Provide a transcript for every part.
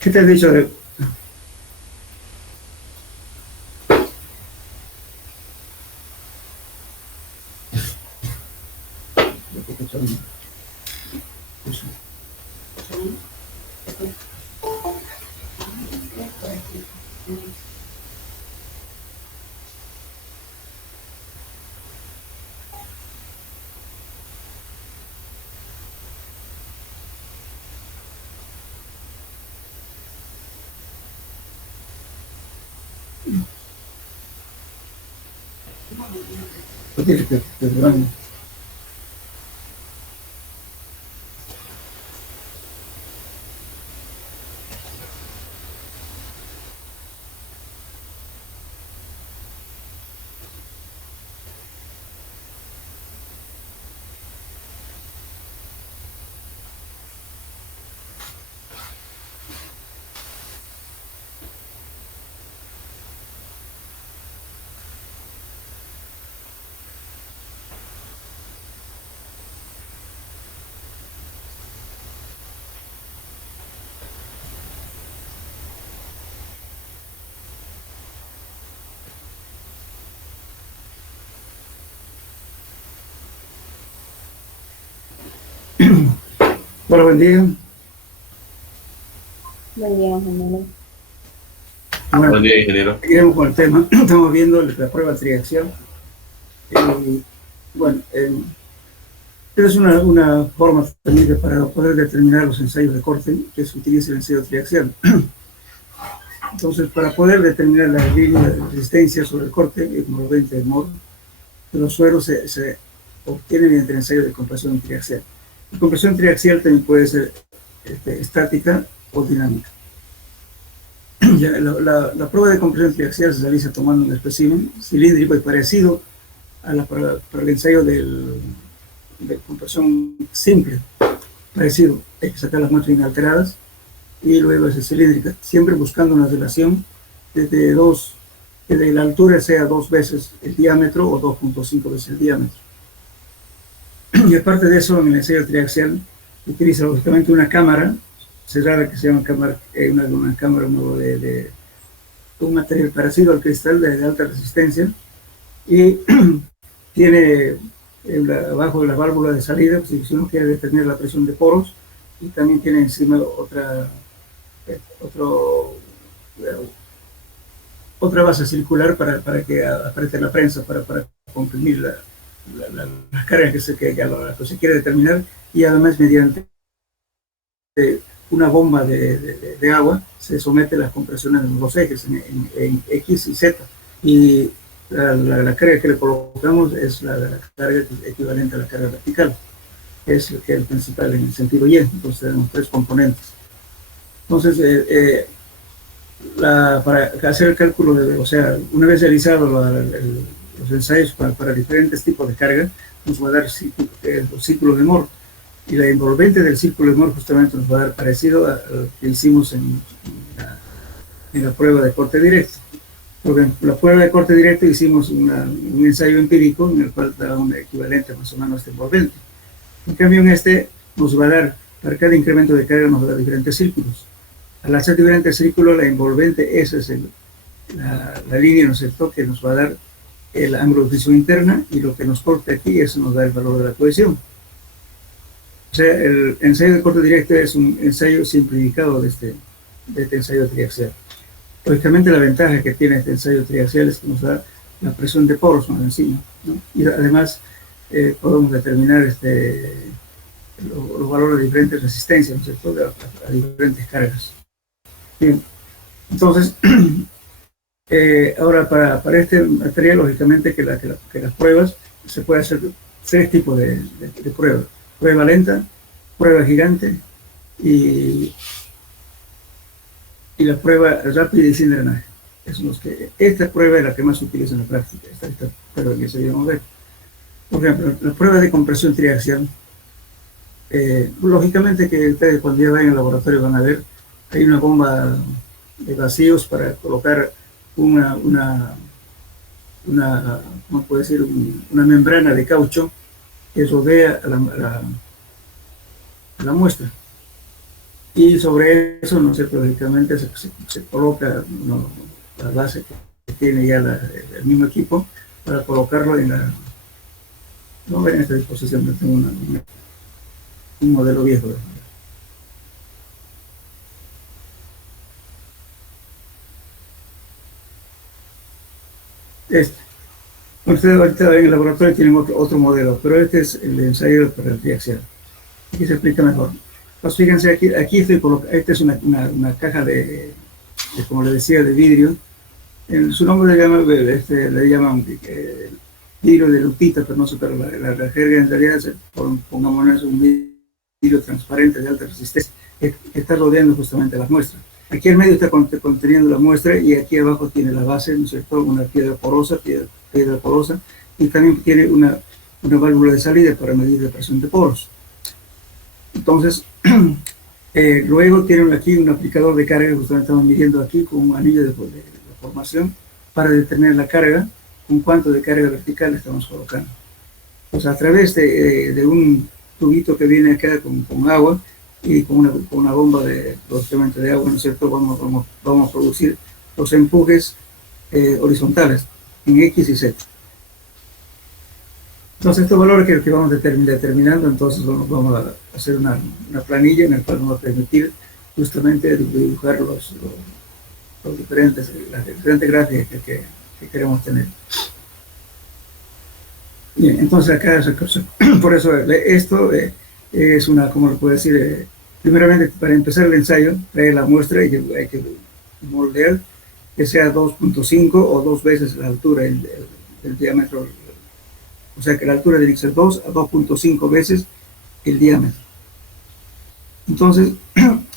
¿Qué te has dicho de...? Hola, buen día. Buen día, ingeniero. Bueno, Buen día, ingeniero. seguiremos con el tema. Estamos viendo la prueba triaxial. Bueno, es una forma también que para poder determinar los ensayos de corte que se utiliza el ensayo triaxial. Entonces, para poder determinar la línea de resistencia sobre el corte, el envolvente de Moore, los sueros se obtienen mediante el ensayo de compresión triaxial. La compresión triaxial también puede ser estática o dinámica. La prueba de compresión triaxial se realiza tomando un espécimen cilíndrico y parecido para el ensayo de compresión simple, parecido. Hay que sacar las muestras inalteradas y luego es cilíndrica, siempre buscando una relación desde la altura sea 2 veces el diámetro o 2.5 veces el diámetro. Y aparte de eso, en el ensayo triaxial utiliza lógicamente una cámara cerrada que se llama una cámara de un material parecido al cristal de alta resistencia y tiene abajo de la válvula de salida, si uno quiere detener la presión de poros, y también tiene encima otra base circular para que apriete la prensa, para comprimir las cargas que se quiere determinar, y además mediante una bomba de agua se somete a las compresiones de los ejes en X y Z, y la carga que le colocamos es la carga equivalente a la carga vertical, es el principal en el sentido Y. Entonces tenemos 3 componentes. Entonces, para hacer el cálculo, o sea, una vez realizado los ensayos para diferentes tipos de carga, nos va a dar los círculos de Moore, y la envolvente del círculo de Moore justamente nos va a dar parecido a lo que hicimos en la prueba de corte directo. Porque en la prueba de corte directo hicimos un ensayo empírico en el cual da un equivalente más o menos a este envolvente. En cambio, en este nos va a dar, para cada incremento de carga nos va a dar diferentes círculos. Al hacer diferentes círculos, la envolvente, esa es la línea, ¿no es cierto?, que nos va a dar el ángulo de fricción interna, y lo que nos corta aquí, eso nos da el valor de la cohesión. O sea, el ensayo de corte directo es un ensayo simplificado de este ensayo triaxial. Lógicamente, la ventaja que tiene este ensayo triaxial es que nos da la presión de poros más encima, ¿no? Y además podemos determinar los valores de diferentes resistencias, ¿no es cierto?, a diferentes cargas. Bien, entonces, ahora para este material, lógicamente que las pruebas, se puede hacer 3 tipos de pruebas: prueba lenta, prueba gigante y la prueba rápida y sin drenaje. Esta prueba es la que más se utiliza en la práctica, esta prueba que se llama ver. Por ejemplo, la prueba de compresión triaxial, lógicamente que ustedes cuando ya vayan al laboratorio van a ver, hay una bomba de vacíos para colocar ¿cómo puede decir? Una membrana de caucho que rodea a la muestra. y sobre eso, ¿no sé, lógicamente se coloca, ¿no?, la base que tiene ya el mismo equipo para colocarlo en la, no en esta disposición, tengo un modelo viejo. Este. Ustedes ahorita en el laboratorio tienen otro modelo, pero este es el ensayo para el triaxial. Aquí se explica mejor. Pues fíjense, aquí estoy colocando, esta es una caja como les decía, de vidrio. Su nombre le llaman vidrio de lutita, pero no sé, pero la jerga en realidad, pongamos un vidrio transparente de alta resistencia, que está rodeando justamente las muestras. Aquí en medio está conteniendo la muestra y aquí abajo tiene la base, ¿no es cierto?, una piedra porosa, y también tiene una válvula de salida para medir la presión de poros. Entonces, luego tienen aquí un aplicador de carga, justamente estamos midiendo aquí con un anillo de formación para determinar la carga, con cuánto de carga vertical estamos colocando. Pues a través de un tubito que viene acá con agua y con una bomba de procesamiento de agua, ¿no es cierto?, vamos a producir los empujes horizontales en X y Z. Entonces, estos valores que vamos determinando, entonces vamos a hacer una planilla en la cual nos va a permitir justamente dibujar las diferentes gráficas que queremos tener. Bien, entonces acá, por eso esto es ¿cómo lo puedo decir? Primeramente, para empezar el ensayo, trae la muestra y hay que moldear que sea 2.5 o 2 veces la altura del diámetro. O sea que la altura tiene que ser 2 a 2.5 veces el diámetro. Entonces,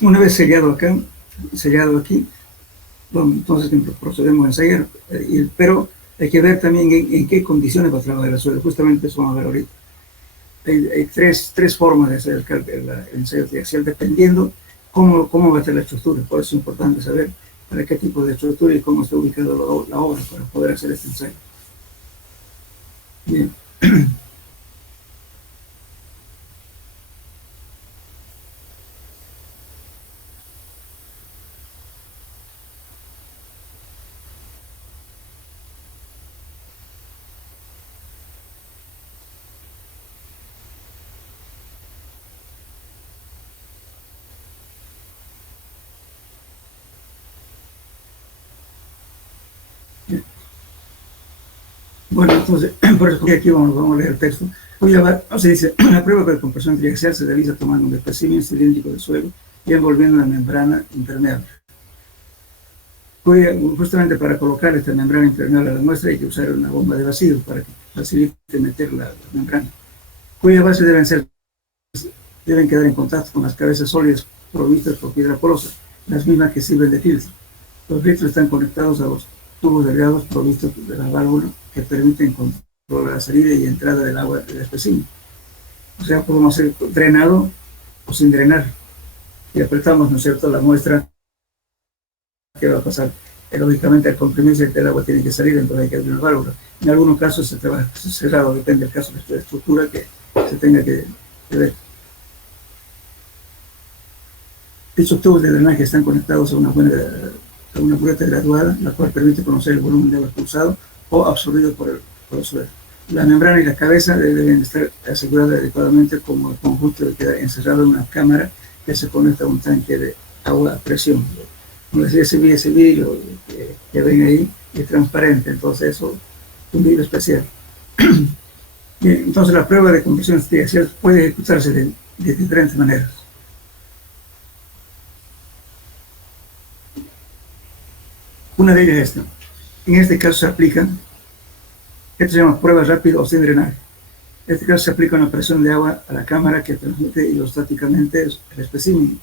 una vez sellado aquí, bueno, entonces procedemos a ensayar. Pero hay que ver también en qué condiciones va a trabajar el suelo. Justamente eso vamos a ver ahorita. Hay tres formas de hacer el ensayo triaxial, dependiendo cómo va a ser la estructura. Por eso es importante saber para qué tipo de estructura y cómo está ubicada la obra para poder hacer este ensayo. Bien. Bueno, entonces, por eso aquí vamos a leer el texto. Se dice, la prueba de compresión triaxial se realiza tomando un espécimen cilíndrico del suelo y envolviendo una membrana impermeable. Justamente para colocar esta membrana impermeable a la muestra hay que usar una bomba de vacío para que facilite meter la membrana, cuya base deben quedar en contacto con las cabezas sólidas provistas por piedra porosa, las mismas que sirven de filtro. Los filtros están conectados a los tubos delgados provistos de la válvula que permiten controlar la salida y entrada del agua del espécimen. O sea, podemos hacer drenado o sin drenar. Y apretamos, ¿no es cierto?, la muestra, que va a pasar. Lógicamente, al comprimirse el agua tiene que salir, entonces hay que abrir una válvula. En algunos casos se trabaja cerrado, depende del caso de la estructura que se tenga que ver. Dichos tubos de drenaje están conectados a una bureta graduada, la cual permite conocer el volumen de agua expulsado o absorbido por el suelo. La membrana y la cabeza deben estar aseguradas adecuadamente, como el conjunto de queda encerrado en una cámara que se conecta a un tanque de agua a presión. Como decía, ese vidrio que ven ahí es transparente, entonces eso es un vidrio especial. Bien, entonces la prueba de compresión triaxial puede ejecutarse de diferentes maneras. Una de ellas es esta. En este caso se aplica, esto se llama prueba rápida o sin drenaje. En este caso se aplica una presión de agua a la cámara que transmite hidrostáticamente el espécimen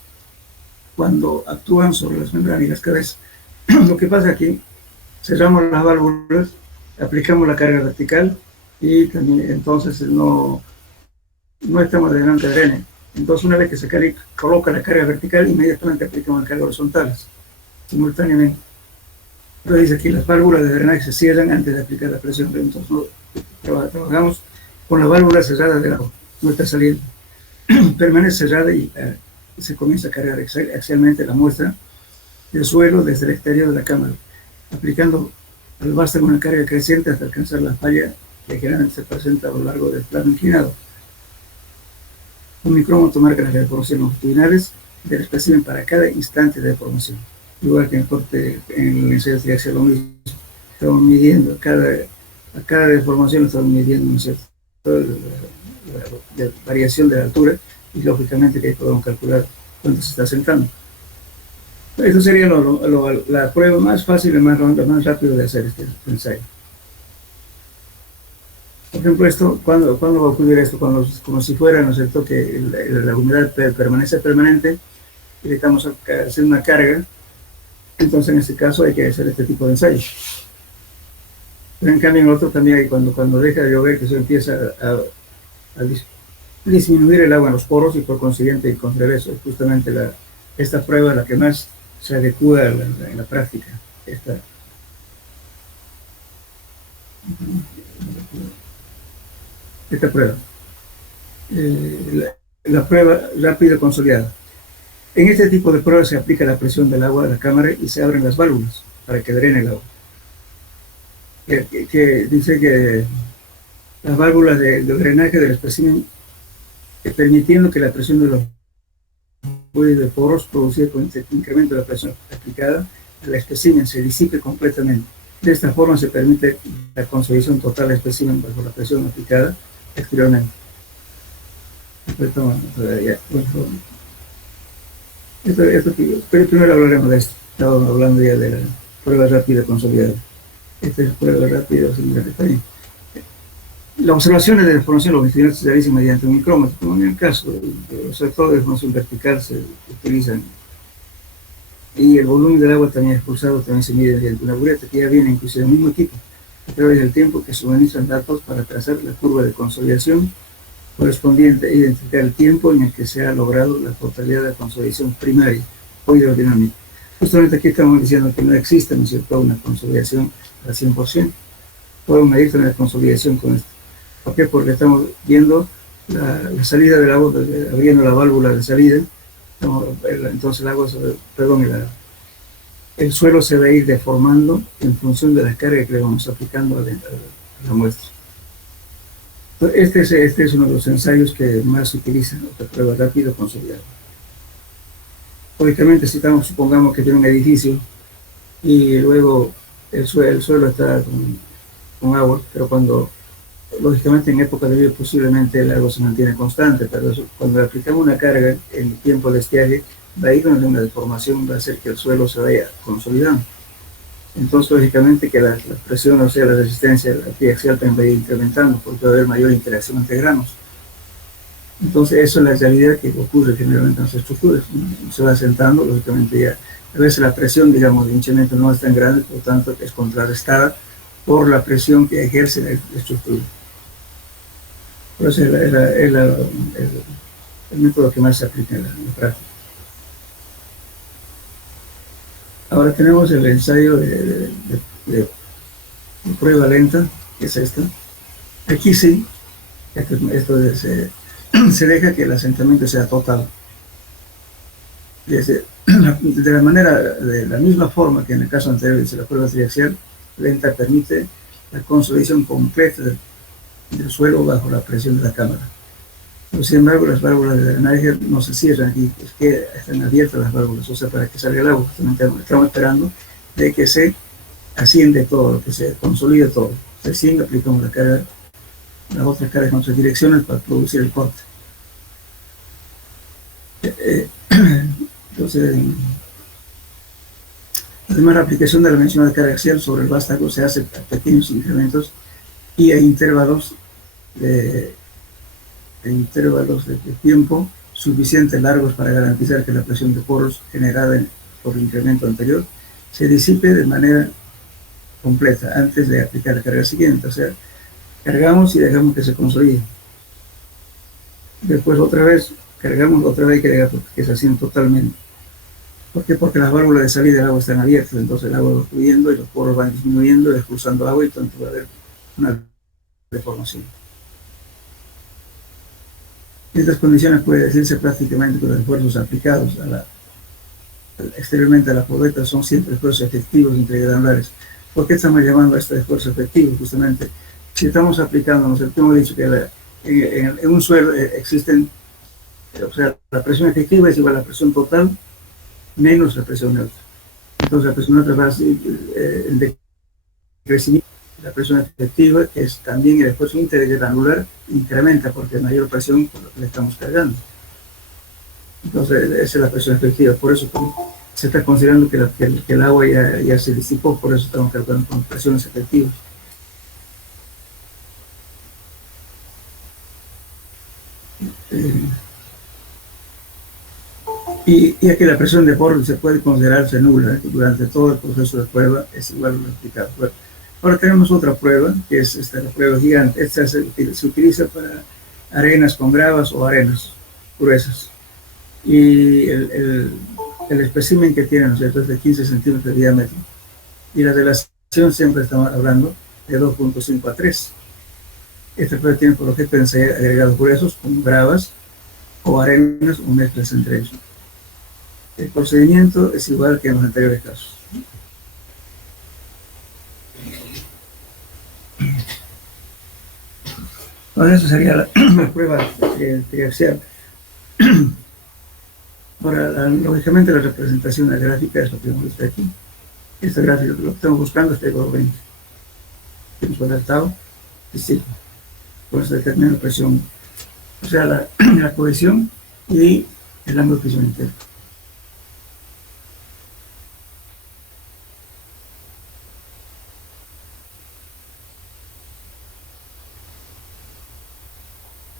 cuando actúan sobre las membranas y las cabezas. Lo que pasa aquí, cerramos las válvulas, aplicamos la carga vertical y también entonces no estamos drenando el drene. Entonces, una vez que se coloca la carga vertical, inmediatamente aplicamos la carga horizontales simultáneamente. Pero dice aquí, las válvulas de drenaje se cierran antes de aplicar la presión. Entonces, trabajamos con la válvula cerrada del agua, no está saliendo. Permanece cerrada y se comienza a cargar axialmente la muestra del suelo desde el exterior de la cámara, aplicando al vástago una carga creciente hasta alcanzar la falla que generalmente se presenta a lo largo del plano inclinado. Un micrómetro marca las deformaciones longitudinales del espécimen para cada instante de deformación. Igual que en el corte, en el ensayo triaxial, lo mismo. Estamos midiendo a cada deformación, estamos midiendo, ¿no es cierto?, la variación de la altura, y lógicamente que ahí podemos calcular cuánto se está sentando. Eso sería la prueba más fácil y más rápido de hacer este ensayo. Por ejemplo, ¿cuándo va a ocurrir esto? Como si fuera, ¿no es cierto?, que la humedad permanece permanente y le estamos haciendo una carga. Entonces, en este caso, hay que hacer este tipo de ensayo. Pero en cambio, en otro también, cuando deja de llover, que se empieza a disminuir el agua en los poros, y por consiguiente, y con eso, es justamente esta prueba la que más se adecua en la práctica. Esta prueba. La prueba rápida consolidada. En este tipo de pruebas se aplica la presión del agua a la cámara y se abren las válvulas para que drene el agua. Que dice que las válvulas de drenaje del espécimen, permitiendo que la presión de los bueyes de poros producida con este incremento de la presión aplicada al espécimen se disipe completamente. De esta forma se permite la consolidación total del espécimen bajo la presión aplicada exteriormente. Pero primero hablaremos de esto. Estamos hablando ya de la prueba rápida consolidada. Esta es prueba rápida, está bien. Las observaciones de deformación longitudinal se realizan mediante un micrómetro, como en el caso de los sectores de deformación vertical se utilizan. Y el volumen del agua también expulsado también se mide mediante una bureta, que ya viene inclusive del mismo equipo, a través del tiempo, que suministran datos para trazar la curva de consolidación correspondiente a identificar el tiempo en el que se ha logrado la totalidad de la consolidación primaria o hidrodinámica. Justamente aquí estamos diciendo que no existe, ¿no es cierto?, una consolidación al 100%. Podemos medir también la consolidación con esto. ¿Por qué? Porque estamos viendo la salida del agua, abriendo la válvula de salida. Entonces el agua, el suelo se va a ir deformando en función de la carga que le vamos aplicando a la muestra. Entonces, este es uno de los ensayos que más se utiliza, la prueba rápida consolidada. Lógicamente, si supongamos que tiene un edificio y luego el suelo está con agua, pero lógicamente en época de lluvia posiblemente el agua se mantiene constante, pero cuando le aplicamos una carga en el tiempo de estiaje, va a ir donde una deformación, va a hacer que el suelo se vaya consolidando. Entonces, lógicamente, que la presión, o sea, la resistencia axial también va a ir incrementando, porque va a haber mayor interacción entre granos. Entonces, eso es la realidad que ocurre generalmente en las estructuras. Se va asentando, lógicamente ya, a veces la presión, digamos, de hinchamiento no es tan grande, por lo tanto, es contrarrestada por la presión que ejerce la estructura. Por eso es el método que más se aplica en la práctica. Ahora tenemos el ensayo de prueba lenta, que es esta. Aquí sí, se deja que el asentamiento sea total. De la misma forma que en el caso anterior de la prueba triaxial, lenta permite la consolidación completa del suelo bajo la presión de la cámara. Pero, sin embargo, las válvulas de drenaje no se cierran aquí, es que están abiertas las válvulas, o sea, para que salga el agua. Justamente estamos esperando de que se asciende todo, que se consolide todo. Recién aplicamos las otras cargas en otras direcciones para producir el corte. Entonces, además, la aplicación de la mencionada carga axial sobre el vástago se hace a pequeños incrementos y a intervalos de tiempo suficiente largos para garantizar que la presión de poros generada por el incremento anterior se disipe de manera completa antes de aplicar la carga siguiente. O sea, cargamos y dejamos que se consolide. Después otra vez, cargamos otra vez que se ascienda totalmente. ¿Por qué? Porque las válvulas de salida del agua están abiertas, entonces el agua va fluyendo y los poros van disminuyendo, expulsando agua, y entonces va a haber una deformación. Estas condiciones puede decirse prácticamente que los esfuerzos aplicados exteriormente a la cubeta son siempre esfuerzos efectivos intergranulares. ¿Por qué estamos llamando a este esfuerzo efectivo? Justamente, si estamos aplicando, ¿no es cierto? Hemos dicho que en un suelo existen, o sea, la presión efectiva es igual a la presión total menos la presión neutra. Entonces la presión neutra va a ser el decrecimiento. La presión efectiva, que es también el esfuerzo intergranular, incrementa porque hay mayor presión por lo que le estamos cargando. Entonces esa es la presión efectiva. Por eso se está considerando que el agua ya se disipó, por eso estamos calculando con presiones efectivas. Y ya que la presión de borde se puede considerarse nula durante todo el proceso de prueba, es igual a lo explicado. Bueno, ahora tenemos otra prueba, que es la prueba gigante. Esta se utiliza para arenas con gravas o arenas gruesas. Y el espécimen que tiene, ¿no es cierto?, es de 15 centímetros de diámetro. Y la relación siempre estamos hablando de 2.5 a 3. Esta prueba tiene por objeto ensayar agregados gruesos con gravas o arenas o mezclas entre ellos. El procedimiento es igual que en los anteriores casos. Entonces, esa sería la prueba triaxial. Ahora, lógicamente, la representación de la gráfica es lo que hemos visto aquí. Esta gráfica, lo que estamos buscando es el igual 20. Hemos adaptado y sí, por eso determina la presión, o sea, la cohesión y el ángulo de presión interno.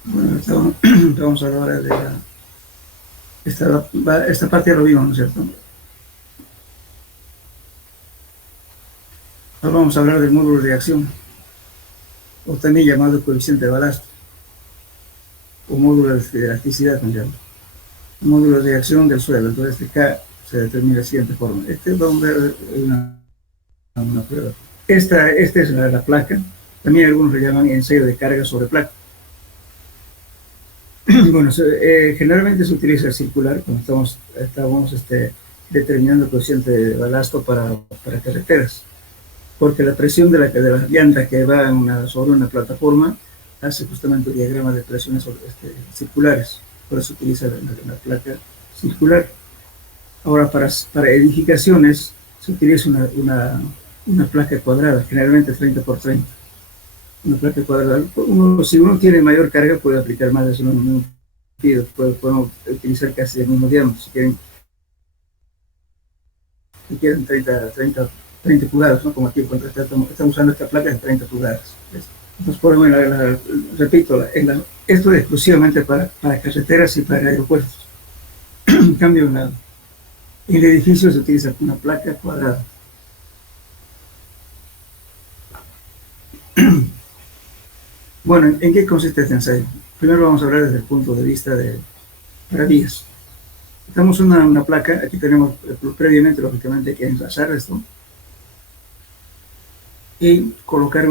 Bueno, vamos a hablar ahora de esta parte ya lo vimos, ¿no es cierto? Ahora vamos a hablar del módulo de acción, o también llamado coeficiente de balasto, o módulo de elasticidad también. Módulo de acción del suelo. Entonces, K se determina de la siguiente forma. Vamos a ver una prueba. Esta es la placa. También algunos le llaman ensayo de carga sobre placa. Bueno, generalmente se utiliza el circular cuando estamos determinando el coeficiente de balasto para carreteras, porque la presión de la llanta que va sobre una plataforma hace justamente un diagrama de presiones circulares. Por eso se utiliza la placa circular. Ahora, para edificaciones se utiliza una placa cuadrada, generalmente 30 por 30. Una placa cuadrada. Si uno tiene mayor carga, puede aplicar más de eso. Podemos utilizar casi el mismo diámetro. Si quieren 30 pulgadas, ¿no? Como aquí estamos usando esta placa de 30 pulgadas. Entonces, repito, esto es exclusivamente para carreteras y para aeropuertos. En cambio, en el edificio se utiliza una placa cuadrada. Bueno, ¿en qué consiste este ensayo? Primero vamos a hablar desde el punto de vista para vías. Estamos en una placa, aquí tenemos previamente, lógicamente, hay que enlazar esto y colocar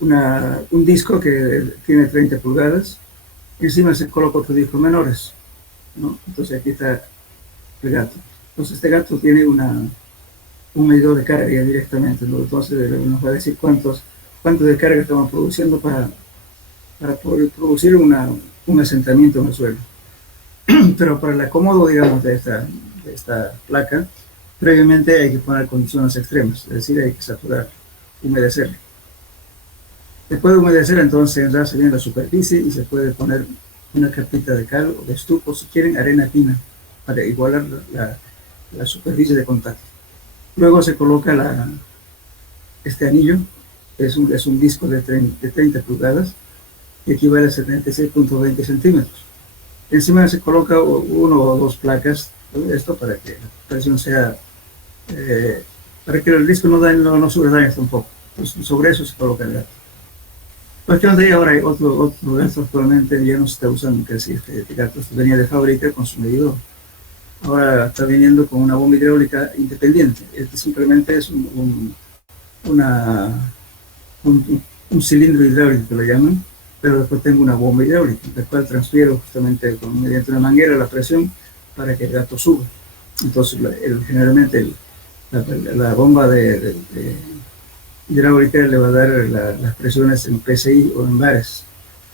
un disco que tiene 30 pulgadas, encima se coloca otros discos menores, ¿no? Entonces aquí está el gato. Entonces este gato tiene un medidor de carga ya directamente, ¿no? Entonces nos va a decir cuánto de carga estamos produciendo para poder producir un asentamiento en el suelo. Pero para el acomodo, digamos, de esta placa, previamente hay que poner condiciones extremas, es decir, hay que saturar, humedecer. Después de humedecer, entonces enlaza bien la superficie y se puede poner una capita de cal o de estuco, si quieren, arena fina, para igualar la superficie de contacto. Luego se coloca este anillo, es un disco de 30 pulgadas, que equivale a 76.20 centímetros. Encima se coloca uno o dos placas, esto para que la presión sea, para que el disco no sobredañe tampoco. Entonces, sobre eso se coloca el gato. Cuestión de ahora hay otro gato actualmente ya no se está usando casi este gato. Esto venía de fábrica con su medidor. Ahora está viniendo con una bomba hidráulica independiente. Este simplemente es un cilindro hidráulico que lo llaman, pero después tengo una bomba hidráulica, la cual transfiero justamente mediante una manguera la presión para que el gato suba. Entonces, generalmente la bomba de hidráulica le va a dar las presiones en PSI o en bares.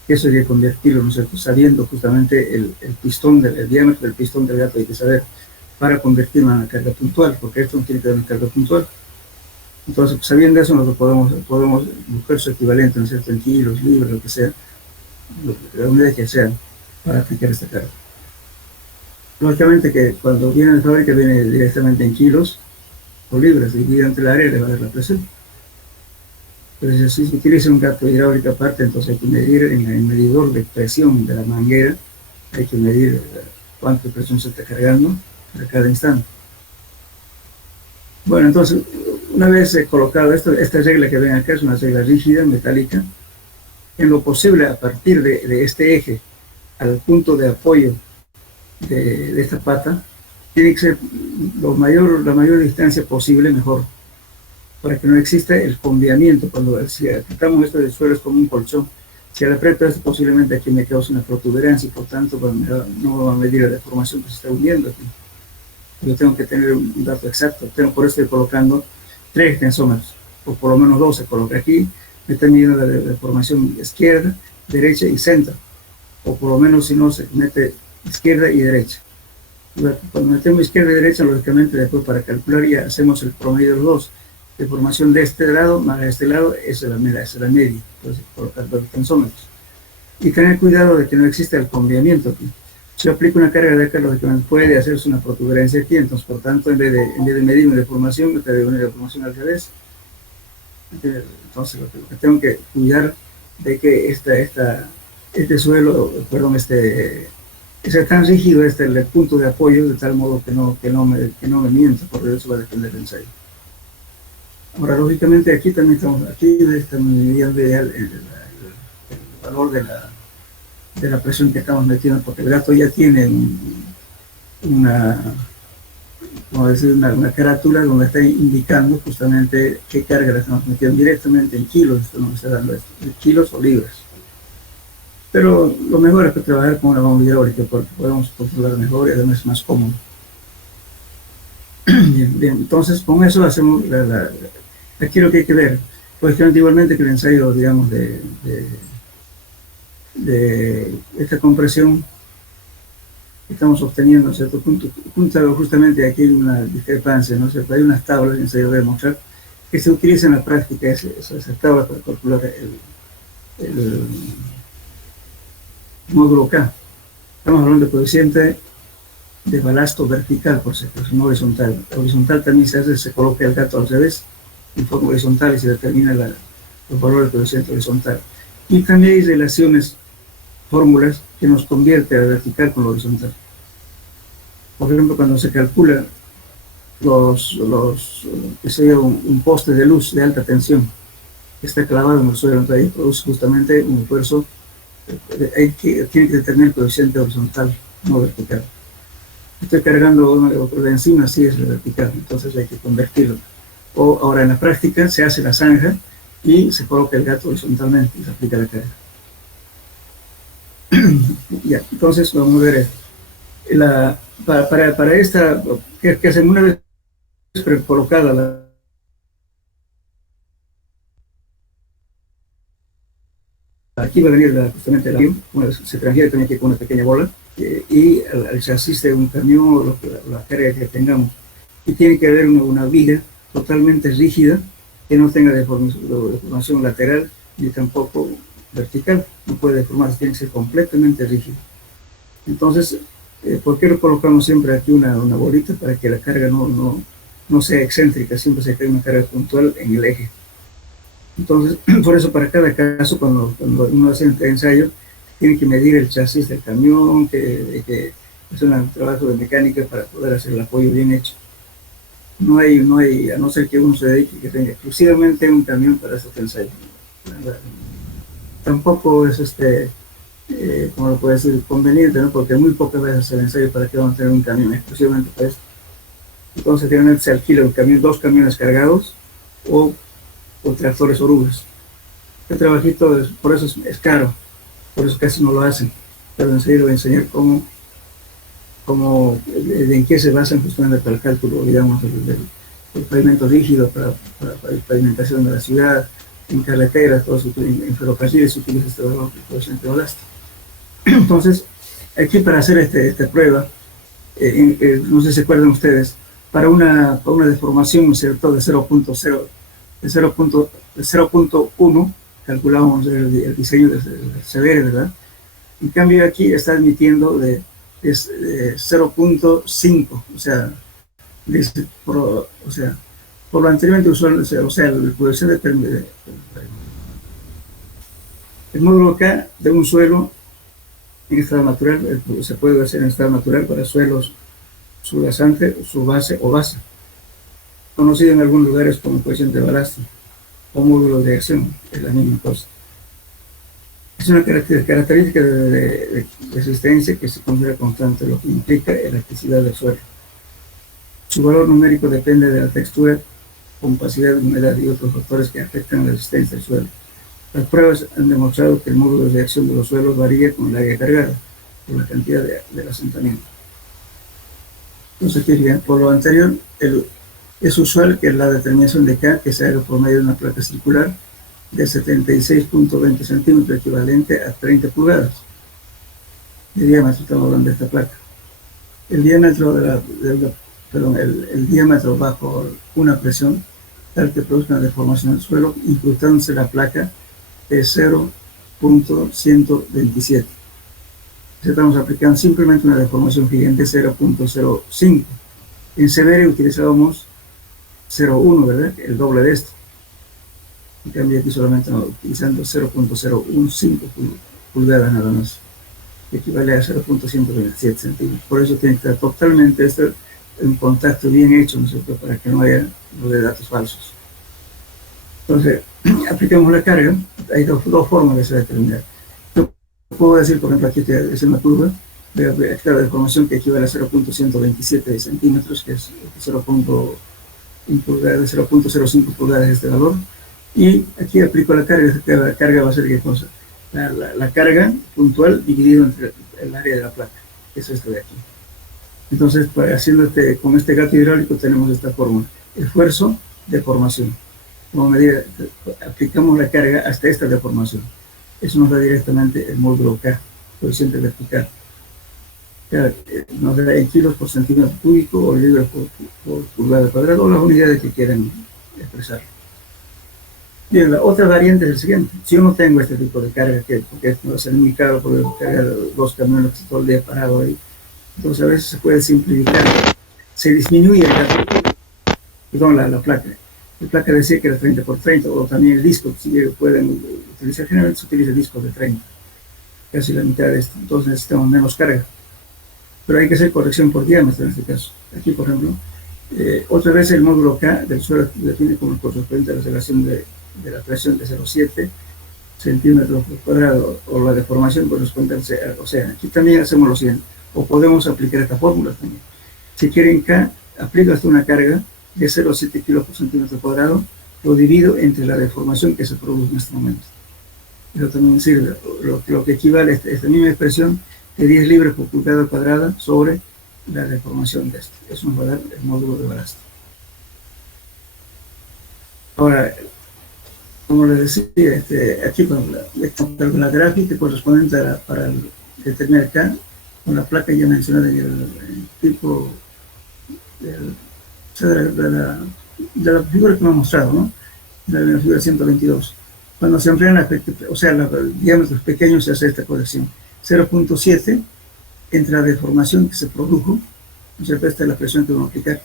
Eso hay que convertirlo, ¿no es cierto? Sabiendo justamente el pistón, el diámetro del pistón del gato hay que saber para convertirlo en una carga puntual, porque esto no tiene que dar una carga puntual. Entonces, sabiendo eso, nosotros podemos buscar su equivalente, ¿no es cierto?, en kilos, libras, lo que sea, la unidad que sea, para aplicar esta carga. Lógicamente que cuando viene de fábrica viene directamente en kilos o libras, dividida entre el área le va a dar la presión. Pero si se utiliza un gato hidráulico aparte, entonces hay que medir en el medidor de presión de la manguera, hay que medir cuánta presión se está cargando para cada instante. Bueno, entonces, una vez colocado esto, esta regla que ven acá es una regla rígida, metálica. En lo posible, a partir de este eje al punto de apoyo de esta pata, tiene que ser la mayor distancia posible, mejor, para que no exista el fondeamiento. Cuando si apretamos esto del suelo es como un colchón, si al aprieto esto posiblemente aquí me causa una protuberancia y por tanto pues, no va a medir la deformación que se está hundiendo aquí. Yo tengo que tener un dato exacto, por eso estoy colocando 3 tensómetros, o por lo menos 2 se coloca aquí, me está midiendo la deformación izquierda, derecha y centro, o por lo menos si no se mete izquierda y derecha. Cuando metemos izquierda y derecha, lógicamente después para calcular ya hacemos el promedio de los dos. Deformación de este lado más de este lado, esa es la media. Entonces colocar 2 tensómetros. Y tener cuidado de que no exista el fondeamiento aquí. Si yo aplico una carga de acá, lógicamente puede hacerse una protuberancia aquí, entonces por tanto en vez de medir una deformación, me trae una deformación al revés. Entonces lo que tengo que cuidar de que este suelo, perdón, sea tan rígido el punto de apoyo de tal modo que no me mienta, porque eso va a depender del ensayo. Ahora, lógicamente, aquí también estamos midiendo el valor de la presión que estamos metiendo, porque el gato ya tiene una carátula donde está indicando justamente qué carga le estamos metiendo directamente en kilos, esto nos está dando kilos o libras. Pero lo mejor es que trabajar con una bomba hidráulica porque podemos controlar mejor y además es más cómodo. Bien, entonces con eso hacemos aquí lo que hay que ver, pues igualmente que el ensayo, digamos, de esta compresión que estamos obteniendo, ¿cierto? Justamente aquí hay una discrepancia, ¿no? ¿Cierto? Hay unas tablas, el ensayo voy a mostrar, que se utiliza en la práctica, esa tabla para calcular el módulo K. Estamos hablando de coeficiente de balasto vertical, por si acaso, no horizontal. La horizontal también se coloca el gato al revés, en forma horizontal, y se determina los valores del coeficiente horizontal. Y también hay relaciones, fórmulas, que nos convierte a vertical con lo horizontal. Por ejemplo, cuando se calcula que sea un poste de luz de alta tensión que está clavado en el suelo, entonces ahí produce justamente un esfuerzo. Tiene que determinar el coeficiente horizontal, no vertical. Estoy cargando otro de encima, sí es vertical, entonces hay que convertirlo. O ahora en la práctica se hace la zanja y se coloca el gato horizontalmente y se aplica la carga. Ya, entonces vamos a ver para esta, que hacemos una vez colocada aquí va a venir justamente el avión, se transfiere también aquí con una pequeña bola, y al chasis de un camión o la carga que tengamos. Y tiene que haber una viga totalmente rígida, que no tenga deformación lateral, ni tampoco vertical, no puede deformarse, tiene que ser completamente rígido. Entonces, ¿por qué lo colocamos siempre aquí una bolita? Para que la carga no sea excéntrica, siempre se cae una carga puntual en el eje. Entonces, por eso para cada caso, cuando uno hace el ensayo, tiene que medir el chasis del camión, que es un trabajo de mecánica para poder hacer el apoyo bien hecho. No hay, a no ser que uno se dedique, que tenga exclusivamente un camión para hacer el ensayo. Tampoco es como lo puede decir, conveniente, ¿no? Porque muy pocas veces hacer el ensayo para que vamos a tener un camión exclusivamente para esto. Entonces, generalmente se alquila un camión, 2 camiones cargados o tractores orugas. Este trabajito, por eso es caro, por eso casi no lo hacen, pero enseguida voy a enseñar en qué se basan justamente para el cálculo, digamos, del pavimento rígido para la pavimentación de la ciudad, en carreteras, en ferrocarriles se utiliza este valor de coeficiente de balast. Entonces, aquí para hacer esta prueba, no sé si se acuerdan ustedes, para una deformación, ¿cierto?, de 0.1, calculamos el diseño del severe, ¿verdad? En cambio aquí está admitiendo de 0.5, o sea, por lo anteriormente usual, o sea, el coeficiente el módulo K de un suelo en estado natural, se puede hacer en estado natural para suelos subyacente, subbase o base, conocido en algunos lugares como coeficiente de balasto o módulo de acción, es la misma cosa. Es una característica de resistencia que se considera constante, lo que implica elasticidad del suelo. Su valor numérico depende de la textura, compacidad de humedad y otros factores que afectan la resistencia del suelo. Las pruebas han demostrado que el módulo de reacción de los suelos varía con la área cargada, por la cantidad del asentamiento. Entonces, por lo anterior, es usual que la determinación de K que se haga por medio de una placa circular de 76.20 centímetros, equivalente a 30 pulgadas de diámetro. Estamos hablando de esta placa. El diámetro el diámetro bajo una presión tal que produzca una deformación del suelo, incrustándose la placa de 0.127. Estamos aplicando simplemente una deformación gigante 0.05. En severe utilizábamos 0.1, ¿verdad? El doble de esto. En cambio aquí solamente utilizando 0.015 pulgadas nada más, que equivale a 0.127 centímetros. Por eso tiene que estar totalmente en contacto bien hecho, ¿no es cierto?, para que no haya de datos falsos. Entonces, aplicamos la carga. Hay dos formas de determinar. Yo puedo decir, por ejemplo, aquí estoy haciendo una curva de la deformación que equivale a 0.127 centímetros, que es 0.05 pulgadas este valor, y aquí aplico la carga. La carga va a ser ¿qué cosa? La carga puntual dividido entre el área de la placa, que es esto de aquí. Entonces, haciendo con este gato hidráulico tenemos esta fórmula: esfuerzo, deformación. Como medida, aplicamos la carga hasta esta deformación. Eso nos da directamente el módulo K, coeficiente vertical. Nos da en kilos por centímetro cúbico o libras por pulgada cuadrada, o las unidades que quieran expresar. Bien, la otra variante es el siguiente: si yo no tengo este tipo de carga, porque esto va a ser muy caro poder cargar dos camiones todo el día parado ahí, entonces a veces se puede simplificar. Se disminuye la placa. La placa decía que era 30 por 30, o también el disco, si pueden utilizar, generalmente se utiliza discos de 30, casi la mitad de esto, entonces necesitamos menos carga. Pero hay que hacer corrección por diámetro en este caso. Aquí, por ejemplo, otra vez el módulo K del suelo define como correspondiente a la relación de la presión de 0,7 centímetros por cuadrado, o la deformación correspondiente al océano. Aquí también hacemos lo siguiente, o podemos aplicar esta fórmula también. Si quieren K, aplico hasta una carga de 0,7 kilos por centímetro cuadrado, lo divido entre la deformación que se produce en este momento. Eso también sirve, lo que equivale a esta misma expresión de 10 libras por pulgada cuadrada sobre la deformación de esto. Eso nos va a dar el módulo de balasto. Ahora, como les decía, aquí con la gráfica correspondiente para determinar K, con la placa ya mencionada en el tipo de la figura que me ha mostrado, ¿no? De la figura 122. Cuando se emplean los diámetros pequeños, se hace esta corrección. 0.7 entre la deformación que se produjo, ¿no es cierto? Esta es la presión que vamos a aplicar.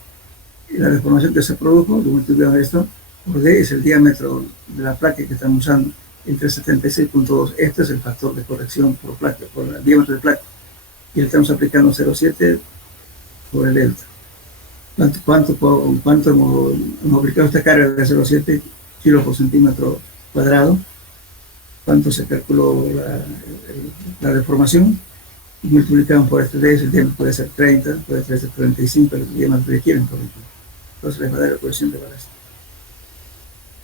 Y la deformación que se produjo, lo multiplicamos esto por D, es el diámetro de la placa que estamos usando, entre 76.2. Este es el factor de corrección por placa, por el diámetro de placa. Y le estamos aplicando 0.7 por el delta. ¿Cuánto hemos aplicado esta carga de 0,7 kilos por centímetro cuadrado? ¿Cuánto se calculó la deformación? Y multiplicamos por este D, el diámetro puede ser 30, puede ser 35, el diámetro que quieran, por ejemplo. Entonces les va a dar el coeficiente de balasto.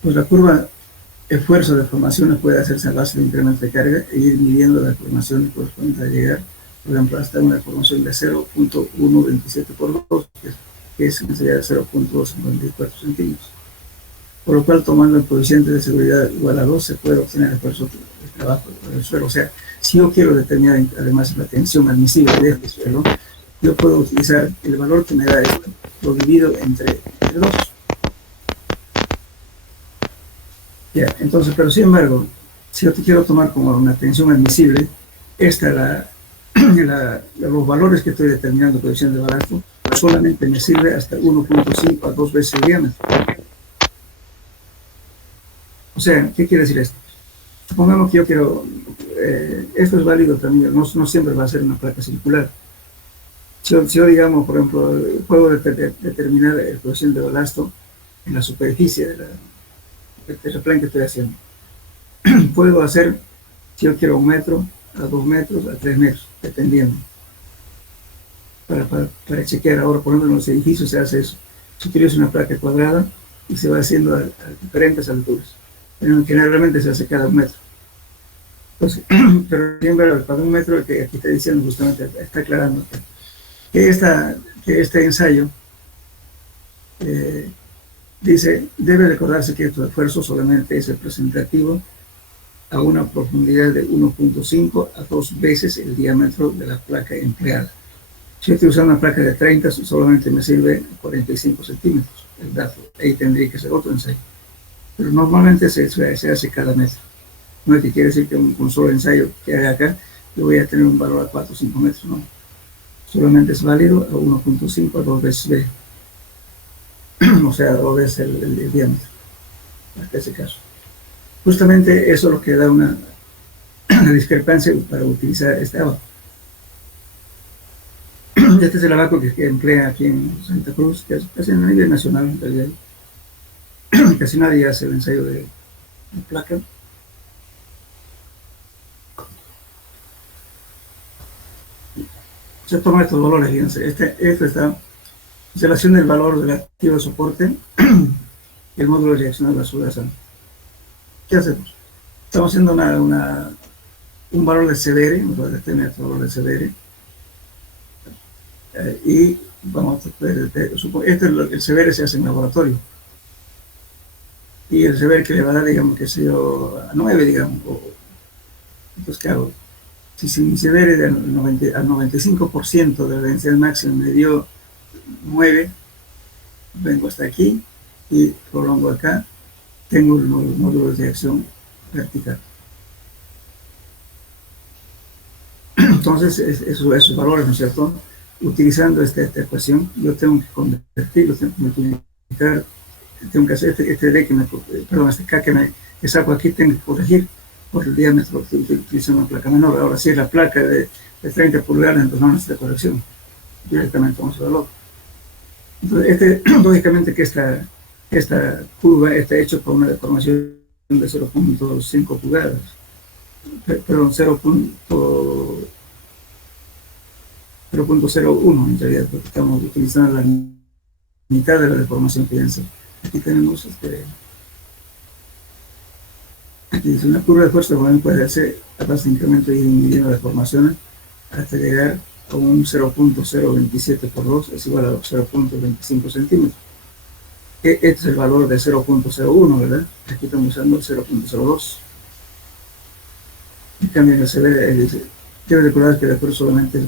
Pues la curva esfuerzo de formación puede hacerse a base de incremento de carga e ir midiendo la formación correspondiente a llegar, por ejemplo, hasta una formación de 0.127 por 2, que sería 0.254 centímetros. Por lo cual, tomando el coeficiente de seguridad igual a 2, se puede obtener el esfuerzo de trabajo del suelo. O sea, si yo quiero determinar además la tensión admisible de este suelo, yo puedo utilizar el valor que me da esto, lo divido entre 2. Ya, entonces, pero sin embargo, si yo te quiero tomar como una tensión admisible, los valores que estoy determinando coeficiente de balasto solamente me sirve hasta 1.5 a 2 veces el diámetro. O sea, ¿qué quiere decir esto? Supongamos que yo quiero, esto es válido también, no siempre va a ser una placa circular. Si yo digamos, por ejemplo, puedo determinar el coeficiente de balasto en la superficie del terraplén que estoy haciendo. Puedo hacer, si yo quiero 1 metro, a 2 metros, a 3 metros, dependiendo. Para chequear ahora, por ejemplo, en los edificios se hace eso. Se utiliza una placa cuadrada y se va haciendo a diferentes alturas. Pero generalmente se hace cada 1 metro. Entonces, pero siempre para 1 metro, que aquí está diciendo justamente, está aclarando que este ensayo dice, debe recordarse que este esfuerzo solamente es representativo a una profundidad de 1.5 a 2 veces el diámetro de la placa empleada. Si estoy usando una placa de 30, solamente me sirve 45 centímetros el dato. Ahí tendría que ser otro ensayo. Pero normalmente se hace cada metro. No es que quiere decir que un solo ensayo que haga acá, yo voy a tener un valor a 4 o 5 metros, no. Solamente es válido a 1.5 a 2 veces B. O sea, a 2 veces el diámetro, en ese caso. Justamente eso es lo que da una discrepancia para utilizar este abaco. Este es el abaco que emplea aquí en Santa Cruz, que es casi a nivel nacional en realidad. Casi nadie hace el ensayo de placa. Se toma estos valores, fíjense. Esto está en relación del valor relativo de soporte y el módulo direccional de la sudación. ¿Qué hacemos? Estamos haciendo un valor de CDR, vamos a detener este valor de CDR. Y vamos a ver, el CDR se hace en laboratorio. Y el CDR que le va a dar, digamos, que sea a 9, digamos. Entonces, ¿qué hago? Si mi CDR al 95% de la densidad máxima me dio 9, vengo hasta aquí y prolongo acá, tengo el módulo de acción vertical. Entonces, esos valores, ¿no es cierto? Utilizando esta ecuación, yo tengo que convertirlo, tengo que multiplicar, tengo que hacer este K que saco aquí, tengo que corregir por el diámetro que utilizo una placa menor. Ahora, si es la placa de 30 pulgadas, entonces no necesita corrección, directamente vamos a valor. Entonces, lógicamente que esta curva está hecha por una deformación de 0.5 pulgadas, perdón, 0.01 en realidad, porque estamos utilizando la mitad de la deformación que piensa. Aquí tenemos aquí dice una curva de fuerza también puede hacer a base de incremento y midiendo de deformaciones hasta llegar a un 0.027 por 2 es igual a 0.25 centímetros. Este es el valor de 0.01, ¿verdad? Aquí estamos usando 0.02. En cambio, en el CB dice, quiero recordar que después solamente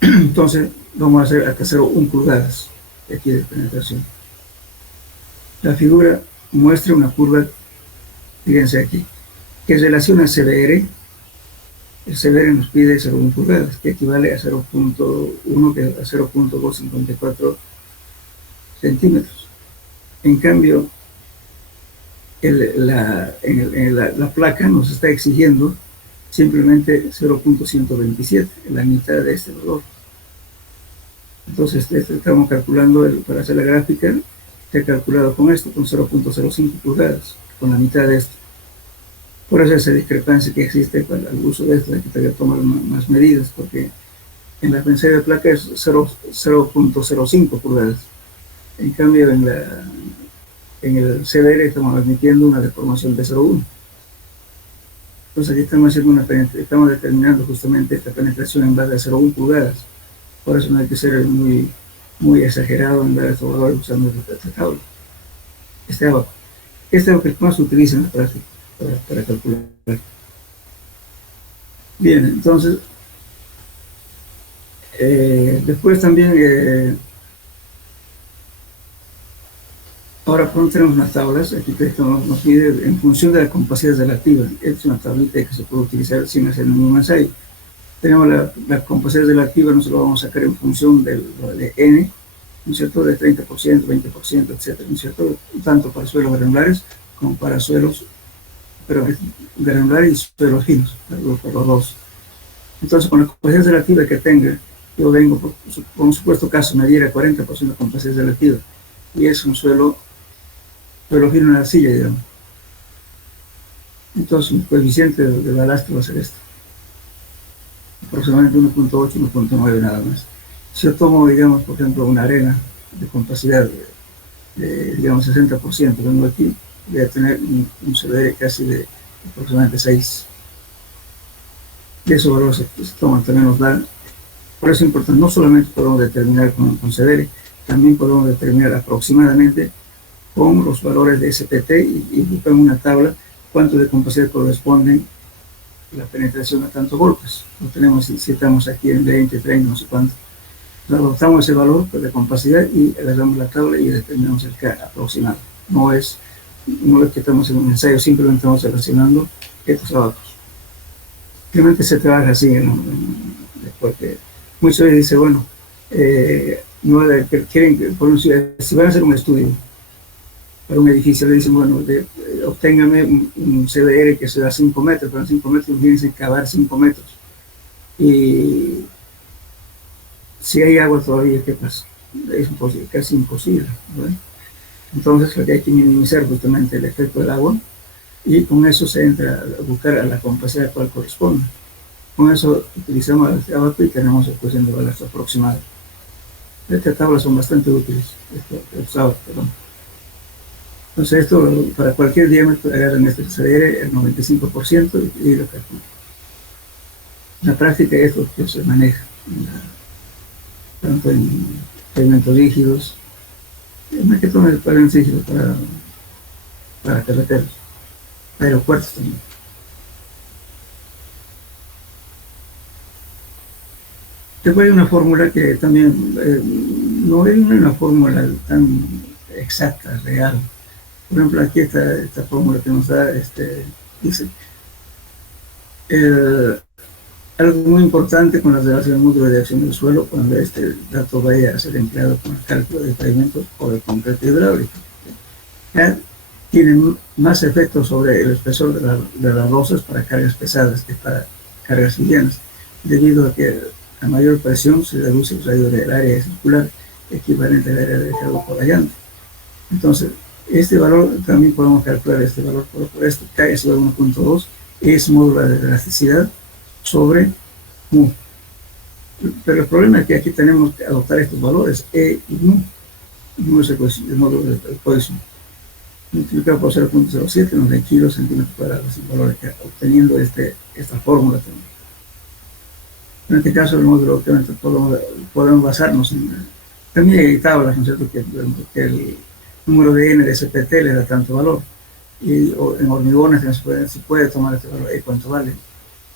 entonces vamos a hacer hasta 0.1 pulgadas aquí de penetración. La figura muestra una curva, fíjense aquí, que relaciona al CBR. El CBR nos pide 0.1 pulgadas, que equivale a 0.1, que a 0.254 centímetros. En cambio, la placa nos está exigiendo simplemente 0.127, la mitad de este valor. Entonces, estamos calculando, para hacer la gráfica, está calculado con esto, con 0.05 pulgadas, con la mitad de esto. Por eso esa discrepancia que existe para el uso de esto, hay que tomar más medidas, porque en la ensayo de placa es 0.05 pulgadas. En cambio, en en el CDR estamos admitiendo una deformación de 0,1. Entonces aquí estamos haciendo estamos determinando justamente esta penetración en base a 0,1 pulgadas. Por eso no hay que ser muy exagerado en dar estos valores usando esta tabla. Este es lo que más se utiliza en la práctica para calcular. Bien, entonces, después también, ahora pronto tenemos unas tablas, aquí nos pide en función de la compacidad relativa. Esta es una tablita que se puede utilizar sin hacer ningún ensayo. Tenemos la compacidad relativa, nosotros lo vamos a sacar en función de n, ¿no es cierto?, de 30%, 20%, etcétera, ¿no es cierto?, tanto para suelos granulares como para suelos, granulares y suelos finos, por los dos. Entonces, con la compacidad relativa que tenga, yo vengo, por un supuesto caso, me diera 40% de compacidad relativa, y es un suelo fino en la arcilla, digamos. Entonces, el coeficiente de balastro va a ser este, aproximadamente 1.8, 1.9 nada más. Si yo tomo, digamos, por ejemplo, una arena de compacidad de digamos, 60%, vengo aquí, voy a tener un CDR casi de aproximadamente 6. Y esos valores se toman, también nos dan. Por eso es importante, no solamente podemos determinar con CDR, también podemos determinar aproximadamente con los valores de SPT y buscar en una tabla cuánto de compacidad corresponden la penetración a tantos golpes. Lo tenemos, si estamos aquí en 20, 30, no sé cuánto. Adoptamos ese valor de compacidad y le damos la tabla y determinamos el K aproximado. No es que estamos en un ensayo, simplemente estamos relacionando estos datos. Realmente se trabaja así, ¿no? Porque muchas veces dice, bueno, si van a hacer un estudio para un edificio, le dicen, bueno, obténgame un CDR que se da 5 metros, pero en 5 metros imagínense cavar 5 metros. Y si hay agua todavía, ¿qué pasa? Es casi imposible, ¿no? Entonces, lo que hay que minimizar justamente el efecto del agua, y con eso se entra a buscar a la compacidad a cual corresponde. Con eso utilizamos el abaco y tenemos el coeficiente de balastro aproximado. Estas tablas son bastante útiles, perdón. Entonces, esto para cualquier diámetro agarran este CDR el 95% y lo calculan. En la práctica, esto que se maneja tanto en pavimentos rígidos, más que todo en pavimentos rígidos para carreteras, aeropuertos también. Después hay una fórmula que también no es una fórmula tan exacta, real. Por ejemplo, aquí esta fórmula que nos da, dice, algo muy importante con la relación del módulo de acción del suelo cuando este dato vaya a ser empleado con el cálculo de pavimentos o de concreto hidráulico. Ya tienen más efecto sobre el espesor de las losas para cargas pesadas que para cargas livianas, debido a que a mayor presión se reduce el radio del área circular equivalente al área dejado por la llanta. Entonces, este valor también podemos calcular este valor por esto, K es igual a 1.2, es módulo de elasticidad sobre mu. Pero el problema es que aquí tenemos que adoptar estos valores, E y mu. Mu es el módulo del Poisson. Multiplicado por 0.07 nos da kilos centímetros cuadrados, el valor que obteniendo esta fórmula también. En este caso, el módulo obviamente podemos basarnos en. También hay tablas, ¿no es cierto?, que el número de n de SPT le da tanto valor. Y en hormigones se puede tomar este valor, cuánto vale.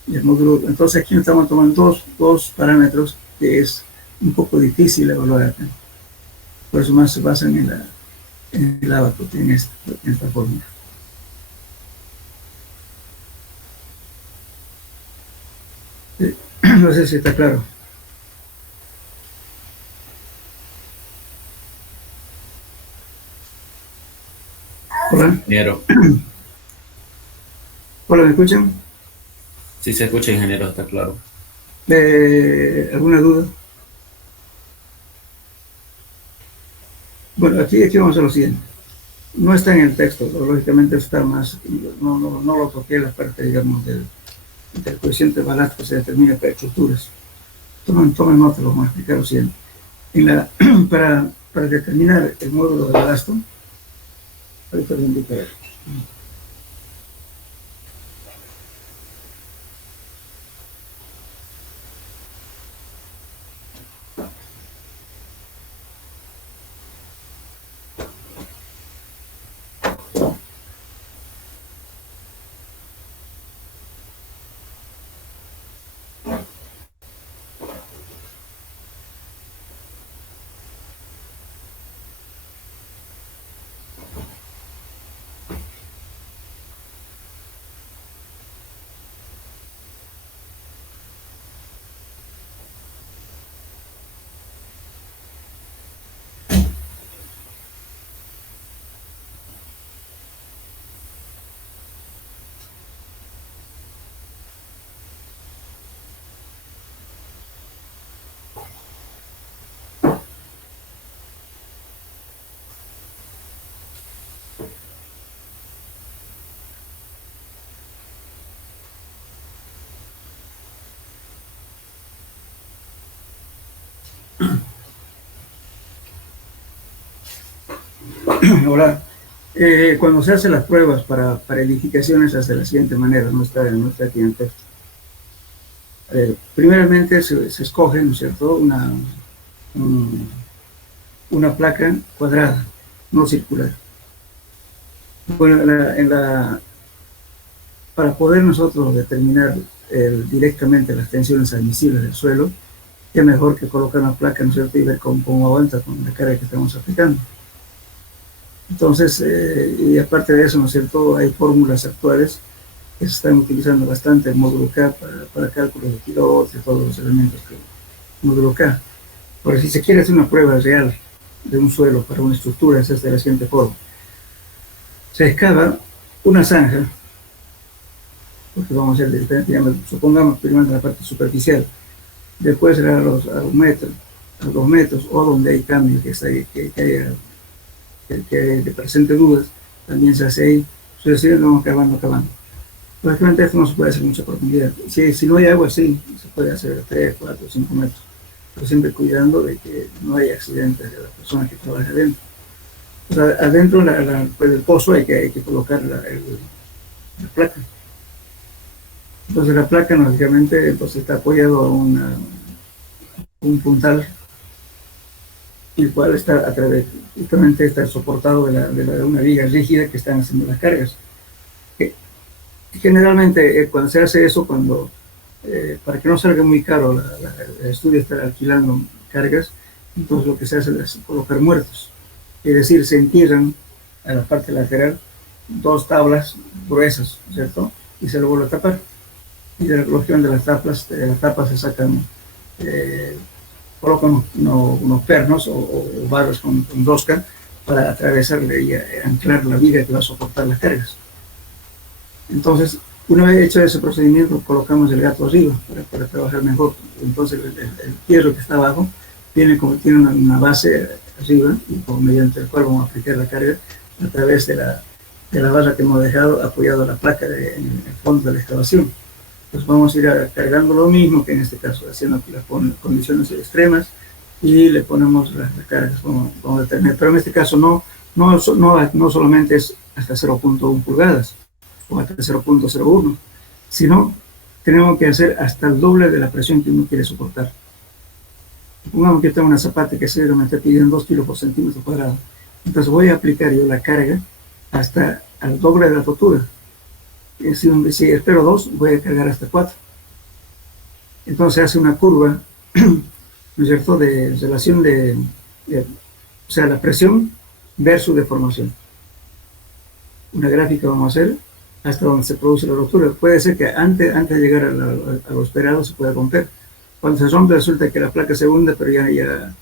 Y el módulo, entonces aquí estamos tomando dos parámetros que es un poco difícil evaluar. Por eso más se basan en el abaco, en esta fórmula. No sé si está claro. Hola. Ingeniero. Hola, ¿me escuchan? Sí se escucha, ingeniero, está claro. ¿Alguna duda? Bueno, aquí vamos a hacer lo siguiente. No está en el texto, lógicamente está más, no lo toqué la parte, digamos, del coeficiente de balastro que se determina para estructuras. Tomen nota, lo vamos a explicar lo siguiente. Para determinar el módulo de balastro, Ahorita lo indico. Ahora, cuando se hacen las pruebas para edificaciones, se hace de la siguiente manera, no está aquí en el texto. Primeramente se escoge, ¿no es cierto?, una placa cuadrada, no circular. Bueno, para poder nosotros determinar directamente las tensiones admisibles del suelo, es mejor que colocar una placa, ¿no es cierto?, y ver cómo aguanta con la carga que estamos aplicando. Entonces, y aparte de eso, ¿no es cierto?, hay fórmulas actuales que se están utilizando bastante, el módulo K para cálculos de kilovatios y todos los elementos que módulo K. Por si se quiere hacer una prueba real de un suelo para una estructura, esa es de la siguiente forma. Se excava una zanja, porque vamos a hacer diferente, supongamos primero la parte superficial, después será a 2 metros, o donde hay cambio que presente dudas, también se hace ahí, sucesivamente vamos cavando. Lógicamente esto no se puede hacer mucha profundidad. Si no hay agua, sí, se puede hacer a 3, 4, 5 metros, pero siempre cuidando de que no haya accidentes de la persona que trabaja adentro. O sea, adentro pues del pozo hay que colocar la placa. Entonces la placa, lógicamente, entonces está apoyado a un puntal, el cual está justamente está soportado de una viga rígida que están haciendo las cargas. Generalmente cuando se hace eso, para que no salga muy caro el estudio estar alquilando cargas, entonces lo que se hace es colocar muertos, es decir, se entierran a la parte lateral 2 tablas gruesas, ¿cierto?, y se lo vuelve a tapar, y de la colocación de las tapas se sacan, colocan unos pernos o barros con rosca para atravesarle y anclar la viga que va a soportar las cargas. Entonces, una vez hecho ese procedimiento, colocamos el gato arriba para trabajar mejor. Entonces, el hierro que está abajo tiene una base arriba, y mediante el cual vamos a aplicar la carga a través de la barra que hemos dejado apoyado a la placa en el fondo de la excavación. Entonces vamos a ir cargando lo mismo que en este caso, haciendo las condiciones extremas, y le ponemos las cargas, vamos a determinar. Pero en este caso no solamente es hasta 0.1 pulgadas, o hasta 0.01, sino tenemos que hacer hasta el doble de la presión que uno quiere soportar. Supongamos que tengo una zapata que me está pidiendo 2 kilos por centímetro cuadrado, entonces voy a aplicar yo la carga hasta el doble de la rotura. Si espero 2, voy a cargar hasta 4. Entonces hace una curva, ¿no es cierto?, de relación o sea, la presión versus deformación. Una gráfica vamos a hacer hasta donde se produce la ruptura. Puede ser que antes de llegar a lo esperado se pueda romper. Cuando se rompe resulta que la placa se hunde, pero ya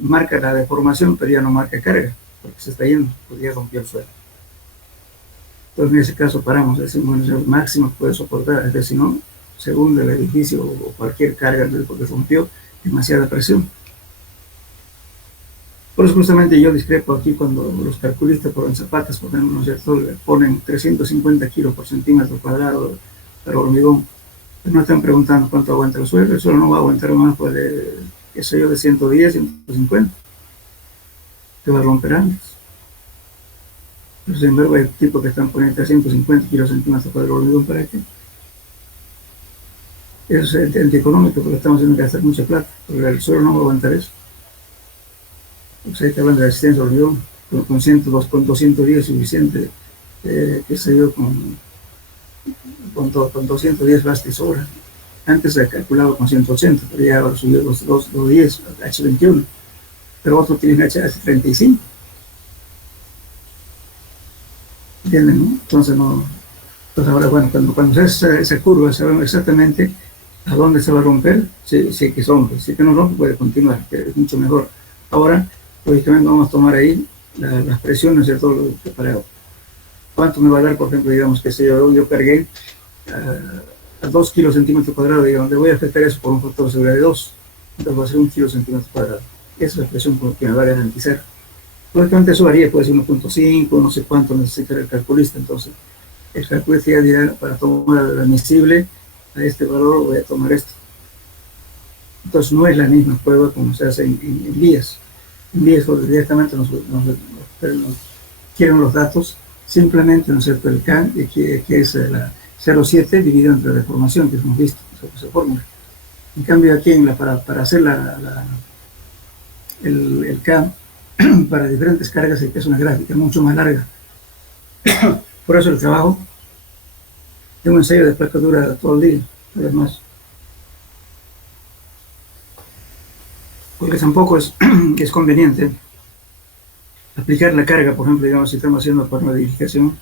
marca la deformación, pero ya no marca carga, porque se está yendo, porque ya rompió el suelo. Entonces en ese caso paramos, decimos, bueno, el máximo que puede soportar, es decir, no, se hunde el edificio o cualquier carga porque rompió demasiada presión. Por eso justamente yo discrepo aquí cuando los calculistas por zapatas, por ejemplo, ¿no es cierto?, le ponen 350 kilos por centímetro cuadrado para hormigón. Pues no están preguntando cuánto aguanta el suelo no va a aguantar más, pues, qué sé yo, de 110, 150. Se va a romper antes. Pero sin embargo, hay tipos que están poniendo 350 kilos centímetros cuadrados de hormigón para qué. Eso es antieconómico porque estamos haciendo gastar mucha plata, porque el suelo no va a aguantar eso. Pues ahí está hablando de resistencia al hormigón, con 102, con 210 es suficiente, qué sé yo, con 210 basta y sobra. Antes se calculaba con 180, pero ya ahora subió 210, H21, pero otros tienen H35. ¿Entienden? ¿No? Entonces, no, pues ahora, bueno, cuando se hace esa curva, sabemos exactamente a dónde se va a romper, si que rompe, si que no rompe, puede continuar, que es mucho mejor. Ahora, lógicamente, vamos a tomar ahí las presiones, ¿cierto? Para cuánto me va a dar, por ejemplo, digamos que si yo cargué a 2 kilos centímetros cuadrados, digamos, le voy a afectar eso por un factor de seguridad de 2, entonces va a ser 1 kilo centímetro cuadrado. Esa es la presión que me va a garantizar. Lógicamente eso varía, puede ser 1.5, no sé cuánto necesita el calculista, entonces el calculista ya dirá, para tomar el admisible a este valor voy a tomar esto. Entonces no es la misma prueba como se hace en vías. En vías directamente nos quieren los datos, simplemente, ¿no es cierto?, el CAN, que es la 0,7 dividido entre la deformación que hemos visto, esa fórmula. En cambio aquí para hacer el CAM para diferentes cargas es una gráfica mucho más larga. Por eso el trabajo de un ensayo de placa dura todo el día, además. Porque tampoco es conveniente aplicar la carga, por ejemplo, digamos, si estamos haciendo para una edificación,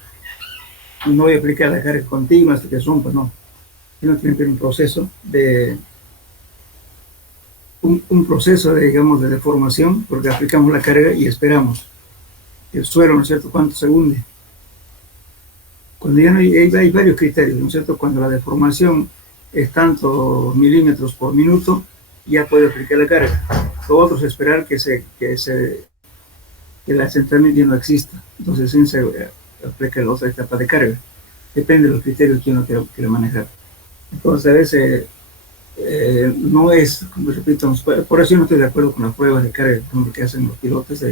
no voy a aplicar la carga continua hasta que rompa, no. Sino tiene que haber un proceso de, digamos, de deformación, porque aplicamos la carga y esperamos el suelo, ¿no es cierto?, cuánto se hunde. Cuando ya no hay varios criterios, ¿no es cierto?, cuando la deformación es tantos milímetros por minuto, ya puede aplicar la carga. Lo otro es esperar que el asentamiento ya no exista, entonces se aplica la otra etapa de carga. Depende de los criterios que uno quiere manejar. Entonces a veces no es, como repito, por eso yo no estoy de acuerdo con las pruebas de carga que hacen los pilotos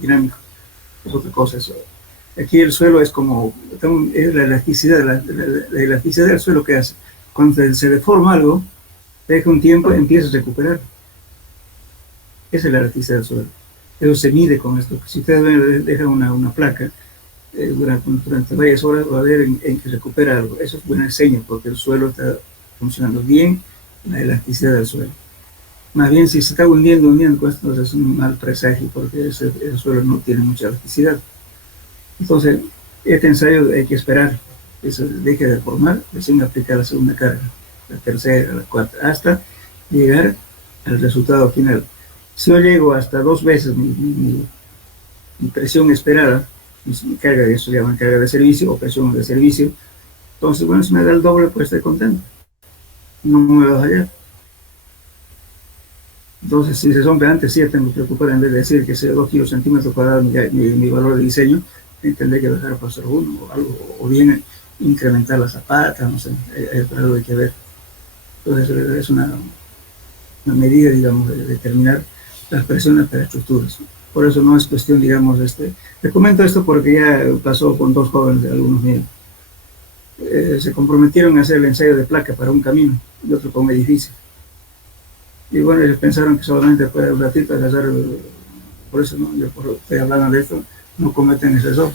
dinámicos. Es otra cosa eso. Aquí el suelo es como, es la elasticidad, la elasticidad del suelo que hace. Cuando se deforma algo, deja un tiempo y empieza a recuperar. Esa es la elasticidad del suelo. Eso se mide con esto. Si ustedes dejan una placa durante varias horas, va a ver en que recupera algo. Eso es buena señal porque el suelo está funcionando bien, la elasticidad del suelo. Más bien, si se está hundiendo, pues entonces es un mal presagio porque el suelo no tiene mucha elasticidad. Entonces, este ensayo hay que esperar que se deje de formar, recién aplicar la segunda carga, la tercera, la cuarta, hasta llegar al resultado final. Si yo llego hasta 2 veces mi presión esperada, mi carga, eso se llama carga de servicio o presión de servicio, entonces, bueno, si me da el doble, pues estoy contento. No me va a fallar. Entonces, si se rompe antes, sí tengo que preocupar en vez de decir que sea 2 kilos centímetros cuadrados mi valor de diseño, tendré que dejar pasar uno o algo, o bien incrementar la zapata, no sé, algo hay que ver. Entonces, es una medida, digamos, de determinar las presiones para estructuras. Por eso no es cuestión, digamos, te comento esto porque ya pasó con 2 jóvenes de algunos míos. Se comprometieron a hacer el ensayo de placa para un camino y otro para un edificio. Y bueno, ellos pensaron que solamente fue un ratito agarrar, por eso no, yo por ustedes hablaban de esto, no cometen ese error.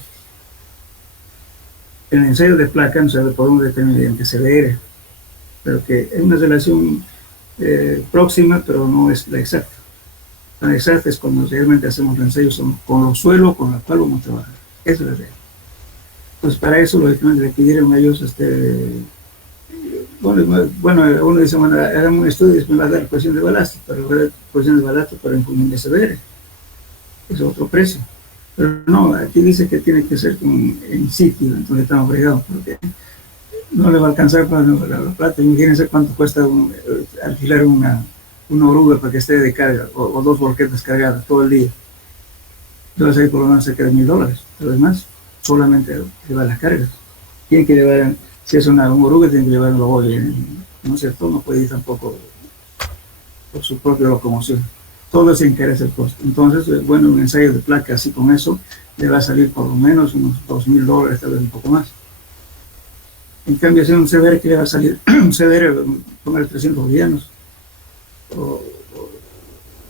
En el ensayo de placa no se podemos determinar mediante CBR, pero que es una relación próxima, pero no es la exacta. La exacta es cuando realmente hacemos el ensayo con los suelos con los cuales vamos a trabajar. Eso es la realidad. Pues para eso, lógicamente, le pidieron a ellos, bueno, uno dice, bueno, hagamos un estudio y me va a dar cohesión de balasto, pero cohesión de balasto para en función de CBR. Es otro precio. Pero no, aquí dice que tiene que ser en sitio, entonces estamos fregados, porque no le va a alcanzar para la plata. Imagínense cuánto cuesta alquilar una oruga para que esté de carga, o 2 volquetas cargadas todo el día. Entonces ahí por lo menos cerca de $1000, pero además solamente llevar las cargas. Tienen que llevar, si es una oruga, tienen que llevar un lobo, ¿no es cierto? No puede ir tampoco por su propia locomoción. todo se encarece el costo. Entonces, bueno, un ensayo de placa así con eso le va a salir por lo menos unos $2,000, tal vez un poco más. En cambio, si un CDR que le va a salir, un CDR, poner 300 bolivianos, o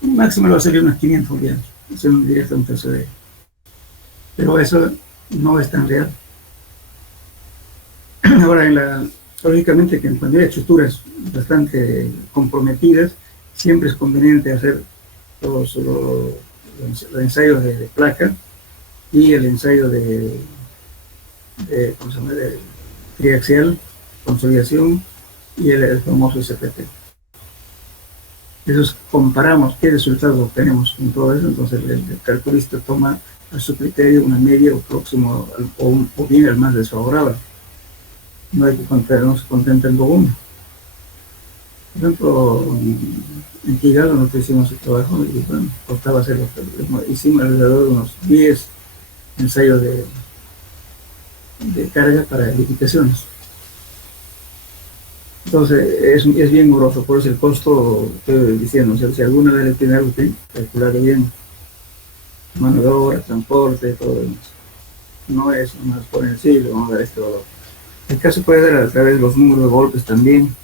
máximo le va a salir unos 500 bolivianos, eso directamente al CDR. Pero eso no es tan real. Ahora, lógicamente que cuando hay estructuras bastante comprometidas, siempre es conveniente hacer los ensayos de placa y el ensayo ¿cómo se llama?, de triaxial, consolidación y el famoso SPT. Entonces comparamos qué resultados obtenemos con todo eso, entonces el calculista toma a su criterio una media o próximo o bien el más desfavorable. No hay que no se contenta en lo uno. Por ejemplo, en Kigali nosotros hicimos el trabajo y bueno, costaba hacerlo. Hicimos alrededor de unos 10 ensayos de carga para edificaciones. Entonces es bien moroso, por eso el costo, estoy diciendo, o sea, si alguna vez le tiene algo que calcular bien, mano de obra, transporte, todo lo demás. No es más por el siglo, vamos a dar este valor. El caso puede dar a través de los números de golpes también.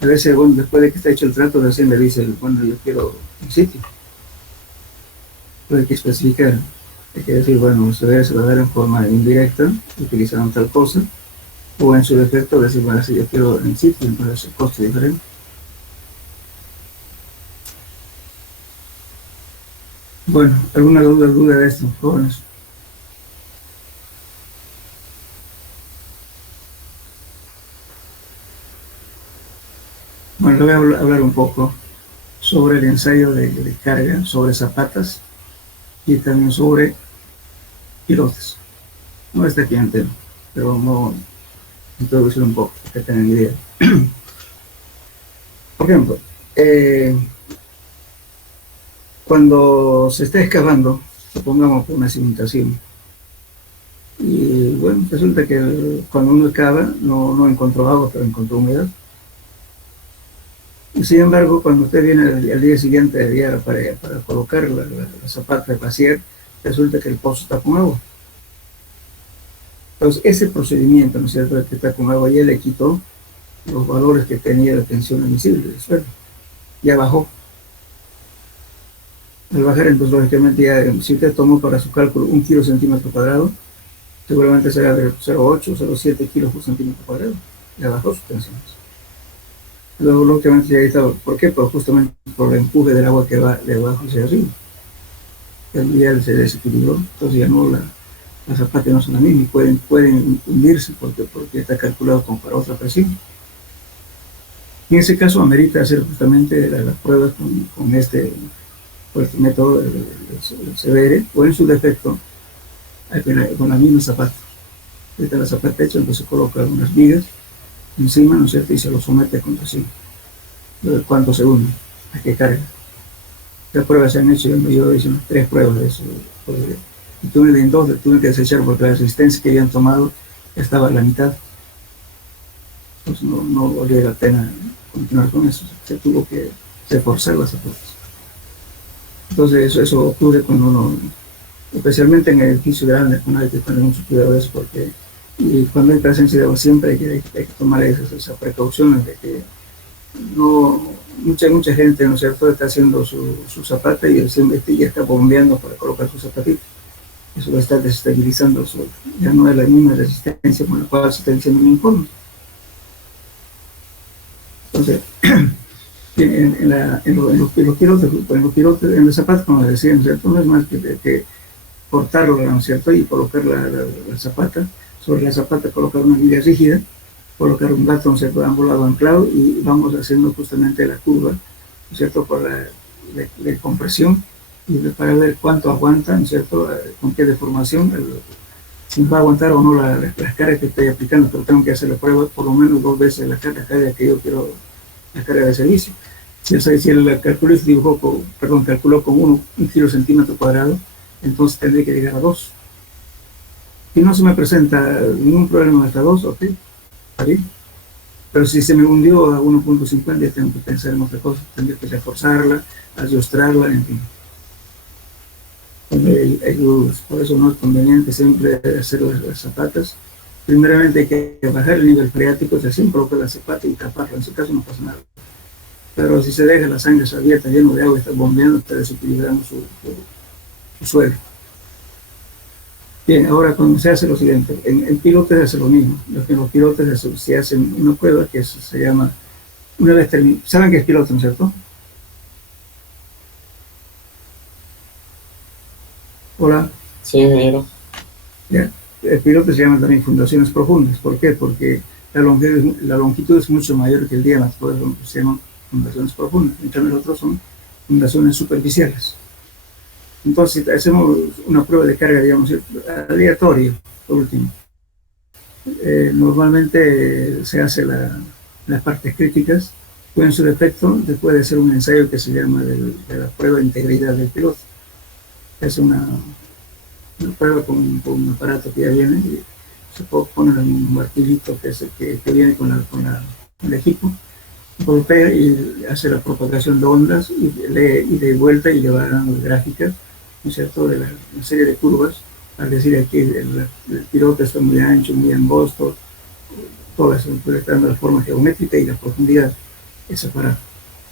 A veces, bueno, después de que está hecho el trato, recién le dice, bueno, yo quiero un sitio. Pero hay que especificar, hay que decir, bueno, ustedes se va a dar en forma indirecta, utilizaron tal cosa, o en su defecto decir, bueno, si yo quiero en sitio, entonces el costo es diferente. Bueno, ¿alguna duda de esto, jóvenes? Bueno, le voy a hablar un poco sobre el ensayo de carga, sobre zapatas y también sobre pilotes. No está aquí entero, pero vamos a introducir un poco, para que tengan idea. Por ejemplo, cuando se está excavando, supongamos por una cimentación, y bueno, resulta que cuando uno excava no encontró agua, pero encontró humedad. Y sin embargo, cuando usted viene al día siguiente para colocar la zapata de vaciar, resulta que el pozo está con agua. Entonces, ese procedimiento, ¿no es cierto?, que está con agua, ya le quitó los valores que tenía de tensión admisible del suelo. Ya bajó. Al bajar, entonces, lógicamente, ya, si usted tomó para su cálculo 1 kilo centímetro cuadrado, seguramente será de 0,8 o 0,7 kilos por centímetro cuadrado. Ya bajó sus tensiones. Luego, lógicamente, ya está. ¿Por qué? Pues justamente por el empuje del agua que va de abajo hacia arriba. Ya se desequilibró, entonces ya no las zapatas no son las mismas y pueden hundirse porque está calculado como para otra presión. Y en ese caso amerita hacer justamente las pruebas con este método del CBR, o en su defecto con la misma zapata. Esta la zapata hecha, entonces coloca unas vigas encima, ¿no es cierto?, y se lo somete con presión. ¿Cuántos segundos? ¿A qué carga? Las pruebas se han hecho, yo hice 3 pruebas de eso. Y tuve que desechar porque la resistencia que habían tomado estaba a la mitad. Entonces no valía la pena continuar con eso. Se tuvo que reforzar las zapatas. Entonces eso ocurre cuando uno, especialmente en el edificio grande, cuando hay que tener mucho cuidado de eso, porque y cuando hay presencia de agua siempre hay que tomar esas precauciones de que mucha gente, ¿no es cierto?, está haciendo su zapata y ya está bombeando para colocar su zapatita. Eso lo está desestabilizando el suelo. Ya no es la misma resistencia con la cual se está diciendo un informe. Entonces, en los pilotes, en los zapatos, como decía, ¿no es cierto?, no es más que cortarlo, ¿no es cierto?, y colocar la zapata. Sobre la zapata colocar una viga rígida, colocar un gato, ¿no es cierto?, ambulado anclado, y vamos haciendo justamente la curva, ¿no es cierto?, por la compresión, y para ver cuánto aguanta, ¿no es cierto?, con qué deformación, si va a aguantar o no las cargas que estoy aplicando, pero tengo que hacer la prueba por lo menos 2 veces la carga que yo quiero, la carga de servicio. Si el calculista calculó con 1 kilo centímetro cuadrado, entonces tendré que llegar a 2. Si no se me presenta ningún problema hasta 2, ok, está bien. Pero si se me hundió a 1.50, ya tengo que pensar en otra cosa, tendría que reforzarla, ayostrarla, en fin. Por eso no es conveniente siempre hacer las zapatas. Primeramente hay que bajar el nivel freático, o sea, siempre colocar la zapata y taparla, en su caso no pasa nada. Pero si se deja la sangre abierta, lleno de agua, está bombeando, está desequilibrando su suelo. Bien, ahora cuando se hace lo siguiente, en pilotes se hace lo mismo. En los pilotes se hacen una prueba que se llama, una vez terminado, ¿saben qué es piloto, no es cierto? Hola. Sí, ingeniero. Ya. El pilote se llama también fundaciones profundas. ¿Por qué? Porque la longitud es mucho mayor que el diámetro, por eso se llaman fundaciones profundas. En cambio, los otros son fundaciones superficiales. Entonces, si hacemos una prueba de carga, digamos, aleatoria, por último. Normalmente se hace las partes críticas, o en su defecto, después de hacer un ensayo que se llama de la prueba de integridad del piloto. Es una prueba con un aparato que ya viene, y se puede poner un martillito que viene con el equipo, golpea y hace la propagación de ondas, y de vuelta y le va dando gráficas, ¿no es cierto?, de una serie de curvas, al decir aquí el piloto está muy ancho, muy angosto, todo eso, dando la forma geométrica y la profundidad de ese aparato.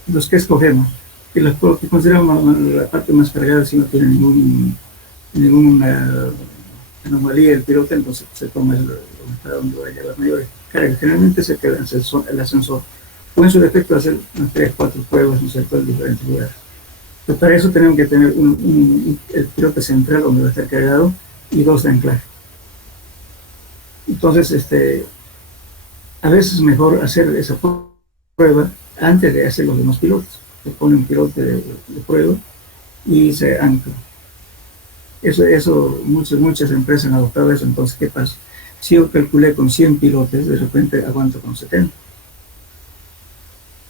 Entonces, ¿qué escogemos? Que consideramos la parte más cargada, si no tiene ninguna anomalía del piloto, entonces se toma donde vaya las mayores cargas. Generalmente se queda el ascensor, o en su defecto hacer unas 3 o 4 pruebas, ¿no es cierto?, en diferentes lugares. Pero para eso tenemos que tener el piloto central donde va a estar cargado y 2 de anclaje. Entonces, a veces es mejor hacer esa prueba antes de hacer los demás pilotos. Se pone un piloto de prueba y se ancla. Eso muchas empresas han adoptado eso. Entonces, ¿qué pasa? Si yo calculé con 100 pilotes, de repente aguanto con 70.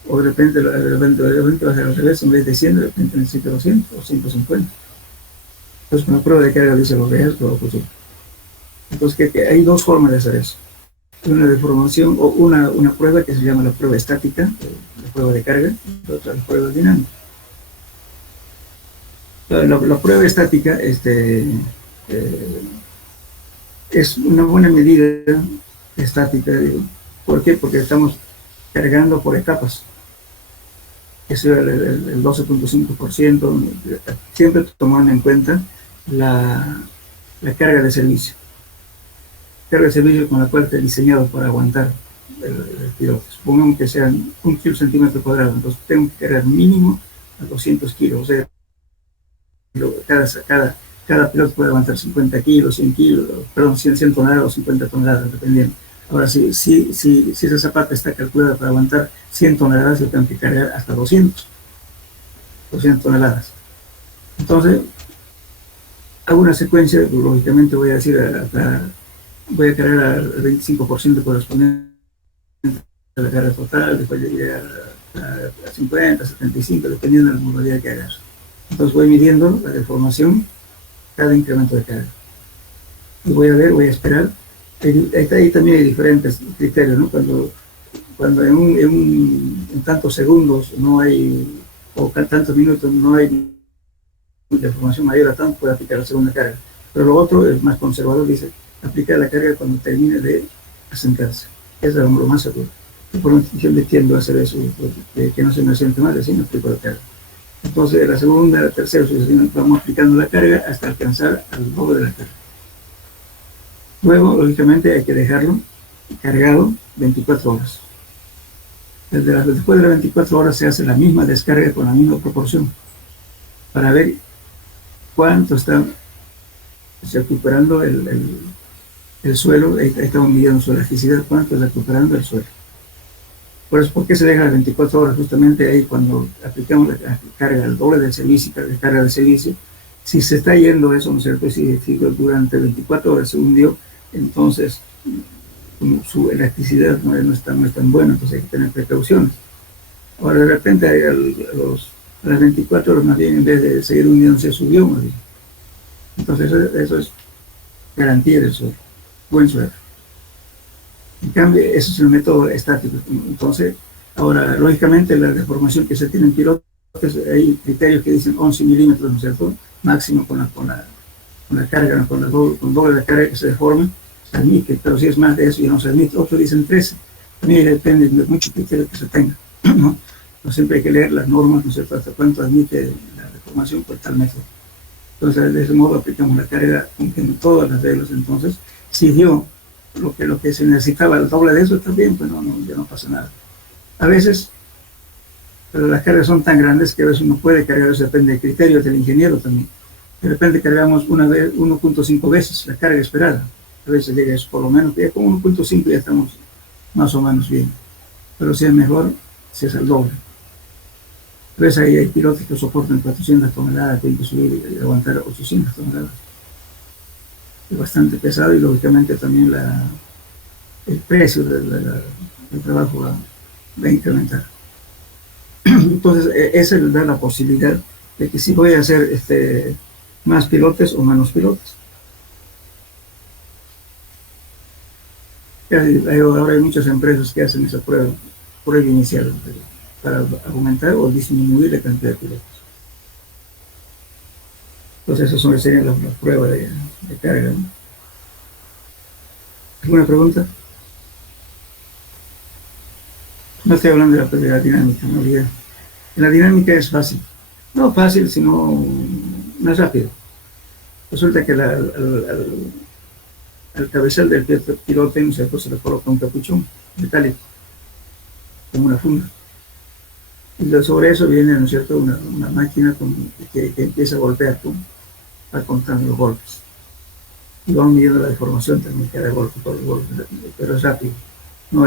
O de repente va a ser al revés, en vez de 100, de repente necesito 200 o 150. Entonces, con la prueba de carga dice lo que es, lo que Entonces, que hay 2 formas de hacer eso. Una deformación o una prueba que se llama la prueba estática, la prueba de carga, y otra la prueba dinámica. La prueba estática es una buena medida estática. ¿Por qué? Porque estamos cargando por etapas. Eso es el 12.5%, siempre tomando en cuenta la carga de servicio. Carga de servicio con la cual está diseñado para aguantar el piloto. Supongamos que sean 1 kg/cm², entonces tengo que cargar mínimo a 200 kilos. O sea, cada piloto puede aguantar 50 kilos, 100 kilos, perdón, 100 toneladas o 50 toneladas, dependiendo. Ahora, si esa zapata está calculada para aguantar 100 toneladas, yo tengo que cargar hasta 200 toneladas. Entonces, hago una secuencia, lógicamente voy a decir, voy a cargar al 25% correspondiente a la carga total, después llegué a 50, 75, dependiendo de la modalidad que hagas. Entonces voy midiendo la deformación, cada incremento de carga. Y voy a esperar. Ahí también hay diferentes criterios, ¿no? Cuando en tantos segundos no hay, o tantos minutos no hay deformación mayor a tanto, puede aplicar la segunda carga. Pero lo otro es más conservador, dice, aplicar la carga cuando termine de asentarse. Eso es lo más seguro. Y por lo tanto, yo le tiendo a hacer eso, que no se me asiente más, así no aplico la carga. Entonces, de la segunda a la tercera sucesión, vamos aplicando la carga hasta alcanzar al doble de la carga. Luego, lógicamente, hay que dejarlo cargado 24 horas. Después de las 24 horas se hace la misma descarga con la misma proporción para ver cuánto está recuperando el suelo. Ahí estamos midiendo su elasticidad, cuánto está recuperando el suelo. Por eso, ¿por qué se deja las 24 horas? Justamente ahí cuando aplicamos la carga, el doble del servicio, la carga de servicio, si se está yendo eso, ¿no es cierto? Si durante 24 horas se hundió, entonces su elasticidad no es tan buena, entonces hay que tener precauciones. Ahora de repente a las 24 horas más bien, en vez de seguir hundiendo, se subió más bien. Entonces eso es garantía del suelo, buen suelo. En cambio, ese es el método estático. Entonces, ahora, lógicamente, la deformación que se tiene en pilotes, hay criterios que dicen 11 milímetros, ¿no es cierto? Máximo con la carga, con doble la carga que se deforme, se admite, pero si es más de eso ya no se admite. Otros dicen 13. También depende de muchos criterios que se tenga, ¿no? No siempre hay que leer las normas, ¿no es cierto?, hasta cuánto admite la deformación por tal método. Entonces, de ese modo aplicamos la carga cumpliendo todas las reglas. Entonces, si dio lo que se necesitaba, el doble de eso también, pues ya no pasa nada. A veces, pero las cargas son tan grandes que a veces uno puede cargar, eso depende de criterios del ingeniero también. De repente cargamos 1.5 veces la carga esperada. A veces llega eso, por lo menos, ya con 1.5 ya estamos más o menos bien. Pero si es mejor, si es el doble. A veces hay pilotos que soportan 400 toneladas, tienen que subir y aguantar 800 toneladas. Es bastante pesado y lógicamente también el precio del trabajo va a incrementar. Entonces, esa da la posibilidad de que si voy a hacer más pilotes o menos pilotes. Ahora hay muchas empresas que hacen esa prueba inicial para aumentar o disminuir la cantidad de pilotos. Entonces, esas serían las pruebas de carga, ¿no? ¿Alguna pregunta? No estoy hablando de la dinámica, no olviden. La dinámica es fácil. No fácil, sino más rápido. Resulta que al cabezal del pilote, ¿no es cierto?, se le coloca un capuchón metálico, como una funda. Y sobre eso viene, ¿no es cierto?, una máquina que empieza a golpear, va contando los golpes. Y vamos midiendo la deformación también, cada golpe por golpe, pero es rápido. No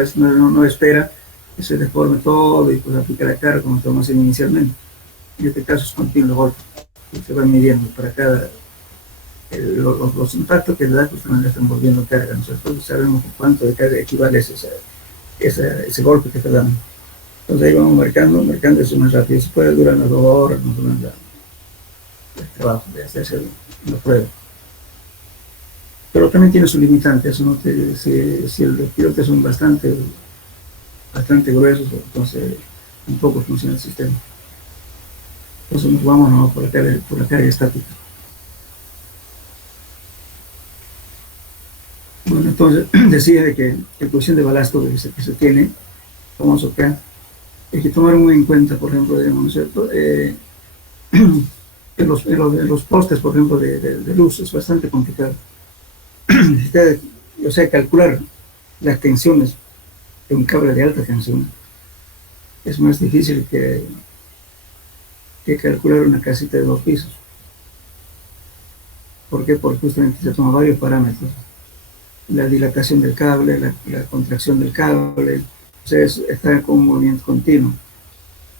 espera que se deforme todo y pues aplica la carga como estamos haciendo inicialmente. En este caso es continuo el golpe, y se va midiendo para cada los impactos que le da, pues también le están volviendo carga. Nosotros sabemos cuánto de carga equivale ese golpe que está dando. Entonces ahí vamos marcando eso más rápido. Si puede durar unas 2 horas, más o menos el trabajo de hacerse la prueba. Pero también tiene su limitante, eso no si los pilotes son bastante gruesos, entonces tampoco funciona el sistema. Entonces nos vamos por la carga estática. Bueno, entonces decía de que el coeficiente de balasto que se tiene, famoso K, hay que tomar muy en cuenta, por ejemplo, digamos, ¿no es cierto? En los postes, por ejemplo, de luz es bastante complicado. O sea, calcular las tensiones de un cable de alta tensión es más difícil que calcular una casita de 2 pisos. ¿Por qué? Porque justamente se toman varios parámetros. La dilatación del cable, la contracción del cable, o sea, está con un movimiento continuo.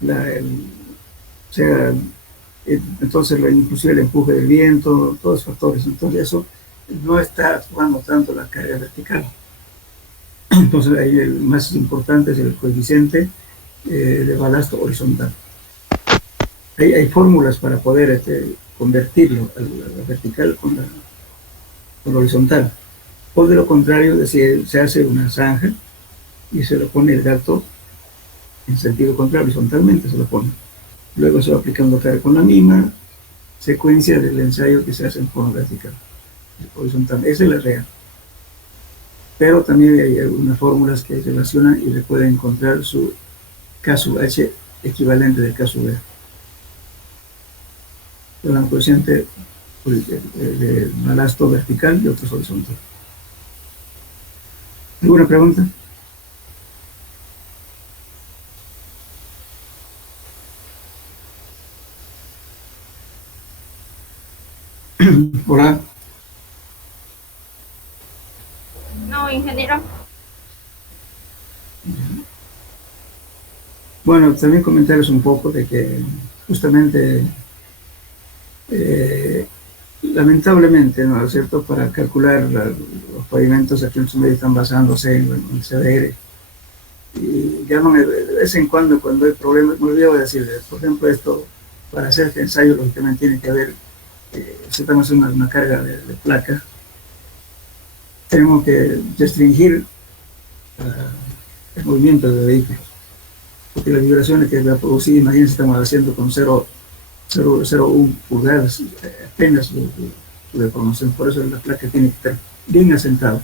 O sea, entonces inclusive el empuje del viento, todos los factores. Entonces eso no está actuando tanto la carga vertical. Entonces ahí el más importante es el coeficiente de balasto horizontal. Hay fórmulas para poder convertirlo a la vertical con la horizontal. O de lo contrario, se hace una zanja y se lo pone el gato en sentido contrario, horizontalmente se lo pone. Luego se va aplicando carga con la misma secuencia del ensayo que se hace en forma vertical, horizontal. Esa es la real. Pero también hay algunas fórmulas que relacionan y le pueden encontrar su K sub H equivalente del K sub B. Un coeficiente de balasto vertical y otros horizontal. ¿Alguna pregunta? Hola. No, ingeniero. Bueno, también comentarles un poco de que justamente lamentablemente, ¿no es cierto?, para calcular los pavimentos aquí en su medio están basándose en el CDR. Y llaman de vez en cuando hay problemas, me olvidaba decirles, por ejemplo, esto, para hacer este ensayo, lógicamente tiene que haber, si estamos haciendo una carga de placa, tenemos que restringir el movimiento de vehículos. Porque las vibraciones que va a producir, imagínense, estamos haciendo con 0,01 pulgadas, apenas su deformación. Por eso la placa tiene que estar bien asentada.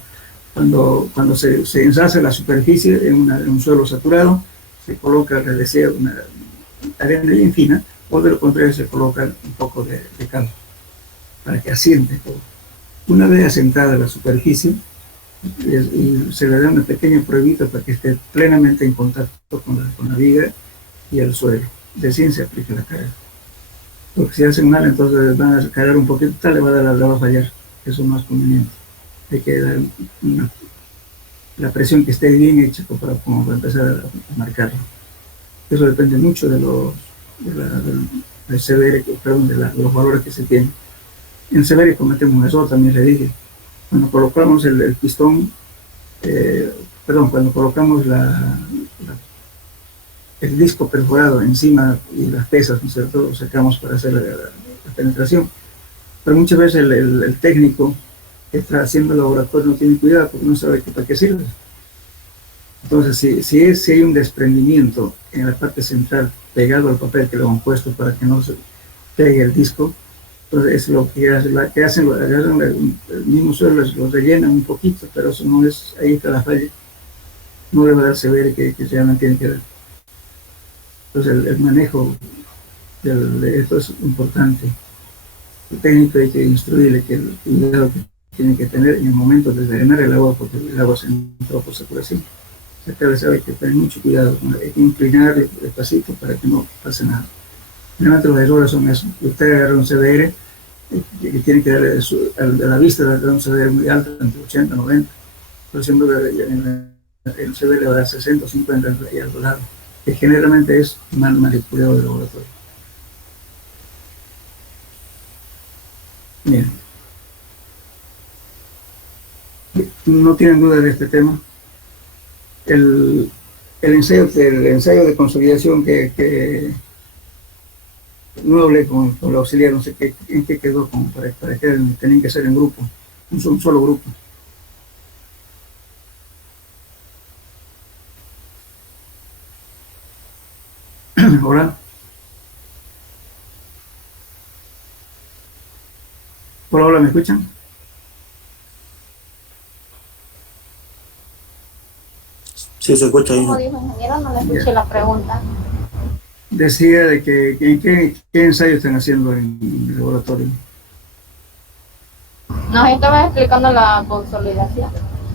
Cuando se ensalza la superficie en un suelo saturado, se coloca, les decía, una arena bien fina, o de lo contrario se coloca un poco de cal para que asiente todo. Una vez asentada la superficie, y se le da una pequeña pruebita para que esté plenamente en contacto con la viga y el suelo. De ahí se aplica la carga. Porque si hacen mal, entonces van a cargar un poquito, tal, le va a fallar. Eso no es conveniente. Hay que dar la presión que esté bien hecha para empezar a marcarlo. Eso depende mucho del CBR, perdón, de los valores que se tienen. En CBR cometemos eso, también le dije. Cuando colocamos el pistón, cuando colocamos el disco perforado encima y las pesas, ¿no es cierto?, lo sacamos para hacer la penetración. Pero muchas veces el técnico que está haciendo el laboratorio no tiene cuidado porque no sabe para qué sirve. Entonces, si hay un desprendimiento en la parte central pegado al papel que lo han puesto para que no se pegue el disco, entonces es lo que hacen, agarran el mismo suelo, lo rellenan un poquito, pero eso no es, ahí está la falla. No le va a dar CBR que realmente tiene que dar. Entonces el manejo de esto es importante. El técnico hay que instruirle que el cuidado que tiene que tener en el momento de drenar el agua, porque el agua se entró por saturación. O sea, cada vez hay que tener mucho cuidado, hay que inclinarle despacito para que no pase nada. Generalmente los errores son eso. Usted agarra un CDR que tiene que darle a la vista de un CDR muy alto, entre 80 y 90, pero siempre el CDR le va a dar 60 o 50 y al lado, que generalmente es mal manipulado del laboratorio. Bien. No tienen duda de este tema. El ensayo de consolidación que no hablé con el auxiliar, no sé en qué quedó, para que tenían que ser en grupo, un solo grupo. Hola. Hola, ¿me escuchan? Sí, se escucha ahí. Como dijo ingeniero, no le escuché la pregunta. Decía de que en qué ensayo están haciendo en el laboratorio. Nos estaba explicando la consolidación.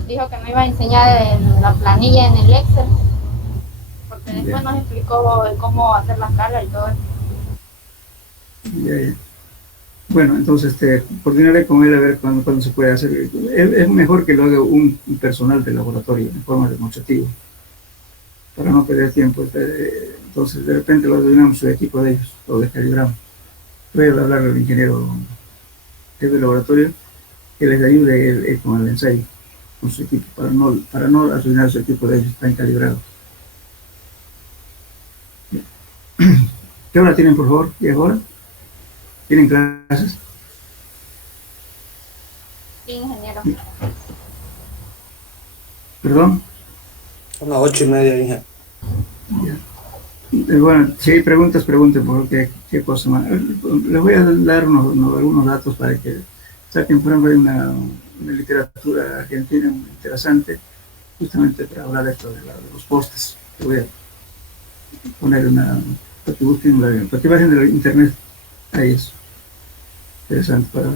Dijo que me iba a enseñar en la planilla en el Excel, porque después nos explicó cómo hacer la carga y todo eso. Ya. Bueno, entonces coordinaré con él a ver cuándo se puede hacer. Es mejor que lo haga un personal del laboratorio en forma demostrativa, para no perder tiempo. Entonces, de repente lo ordenamos su equipo de ellos, lo descalibramos. Voy a hablar al ingeniero del laboratorio que les ayude con el ensayo, con su equipo, para no arruinar su equipo de ellos, están calibrados. ¿Qué hora tienen, por favor? ¿10 horas? ¿Tienen clases? Sí, ingeniero. ¿Perdón? Son las 8:30, hija. Ya. Bueno, si hay preguntas, pregunten por qué cosa más. Les voy a dar algunos datos para que saquen, por ejemplo, una literatura argentina muy interesante, justamente para hablar de esto, de los postes. Te voy a poner para que busquen para que bajen de internet. Ahí es interesante para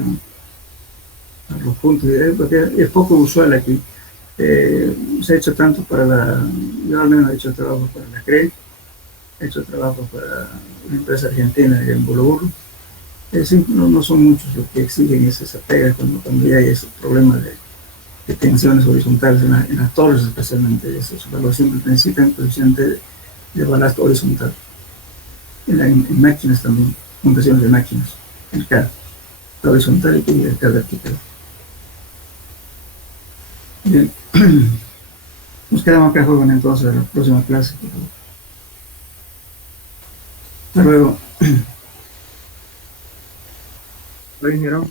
los puntos. Porque es poco usual aquí. Se ha hecho tanto yo al menos he hecho trabajo para la CRE, he hecho trabajo para una empresa argentina en Bolo. No son muchos los que exigen esa pega cuando ya hay ese problema de tensiones horizontales en las torres, especialmente. Su evaluación necesitan posición de balasto horizontal. En máquinas también, compresiones de máquinas, el CAD, la horizontal y el CAD vertical. Bien. Nos quedamos acá, joven, entonces, a la próxima clase. Hasta luego. Hasta luego, ingeniero.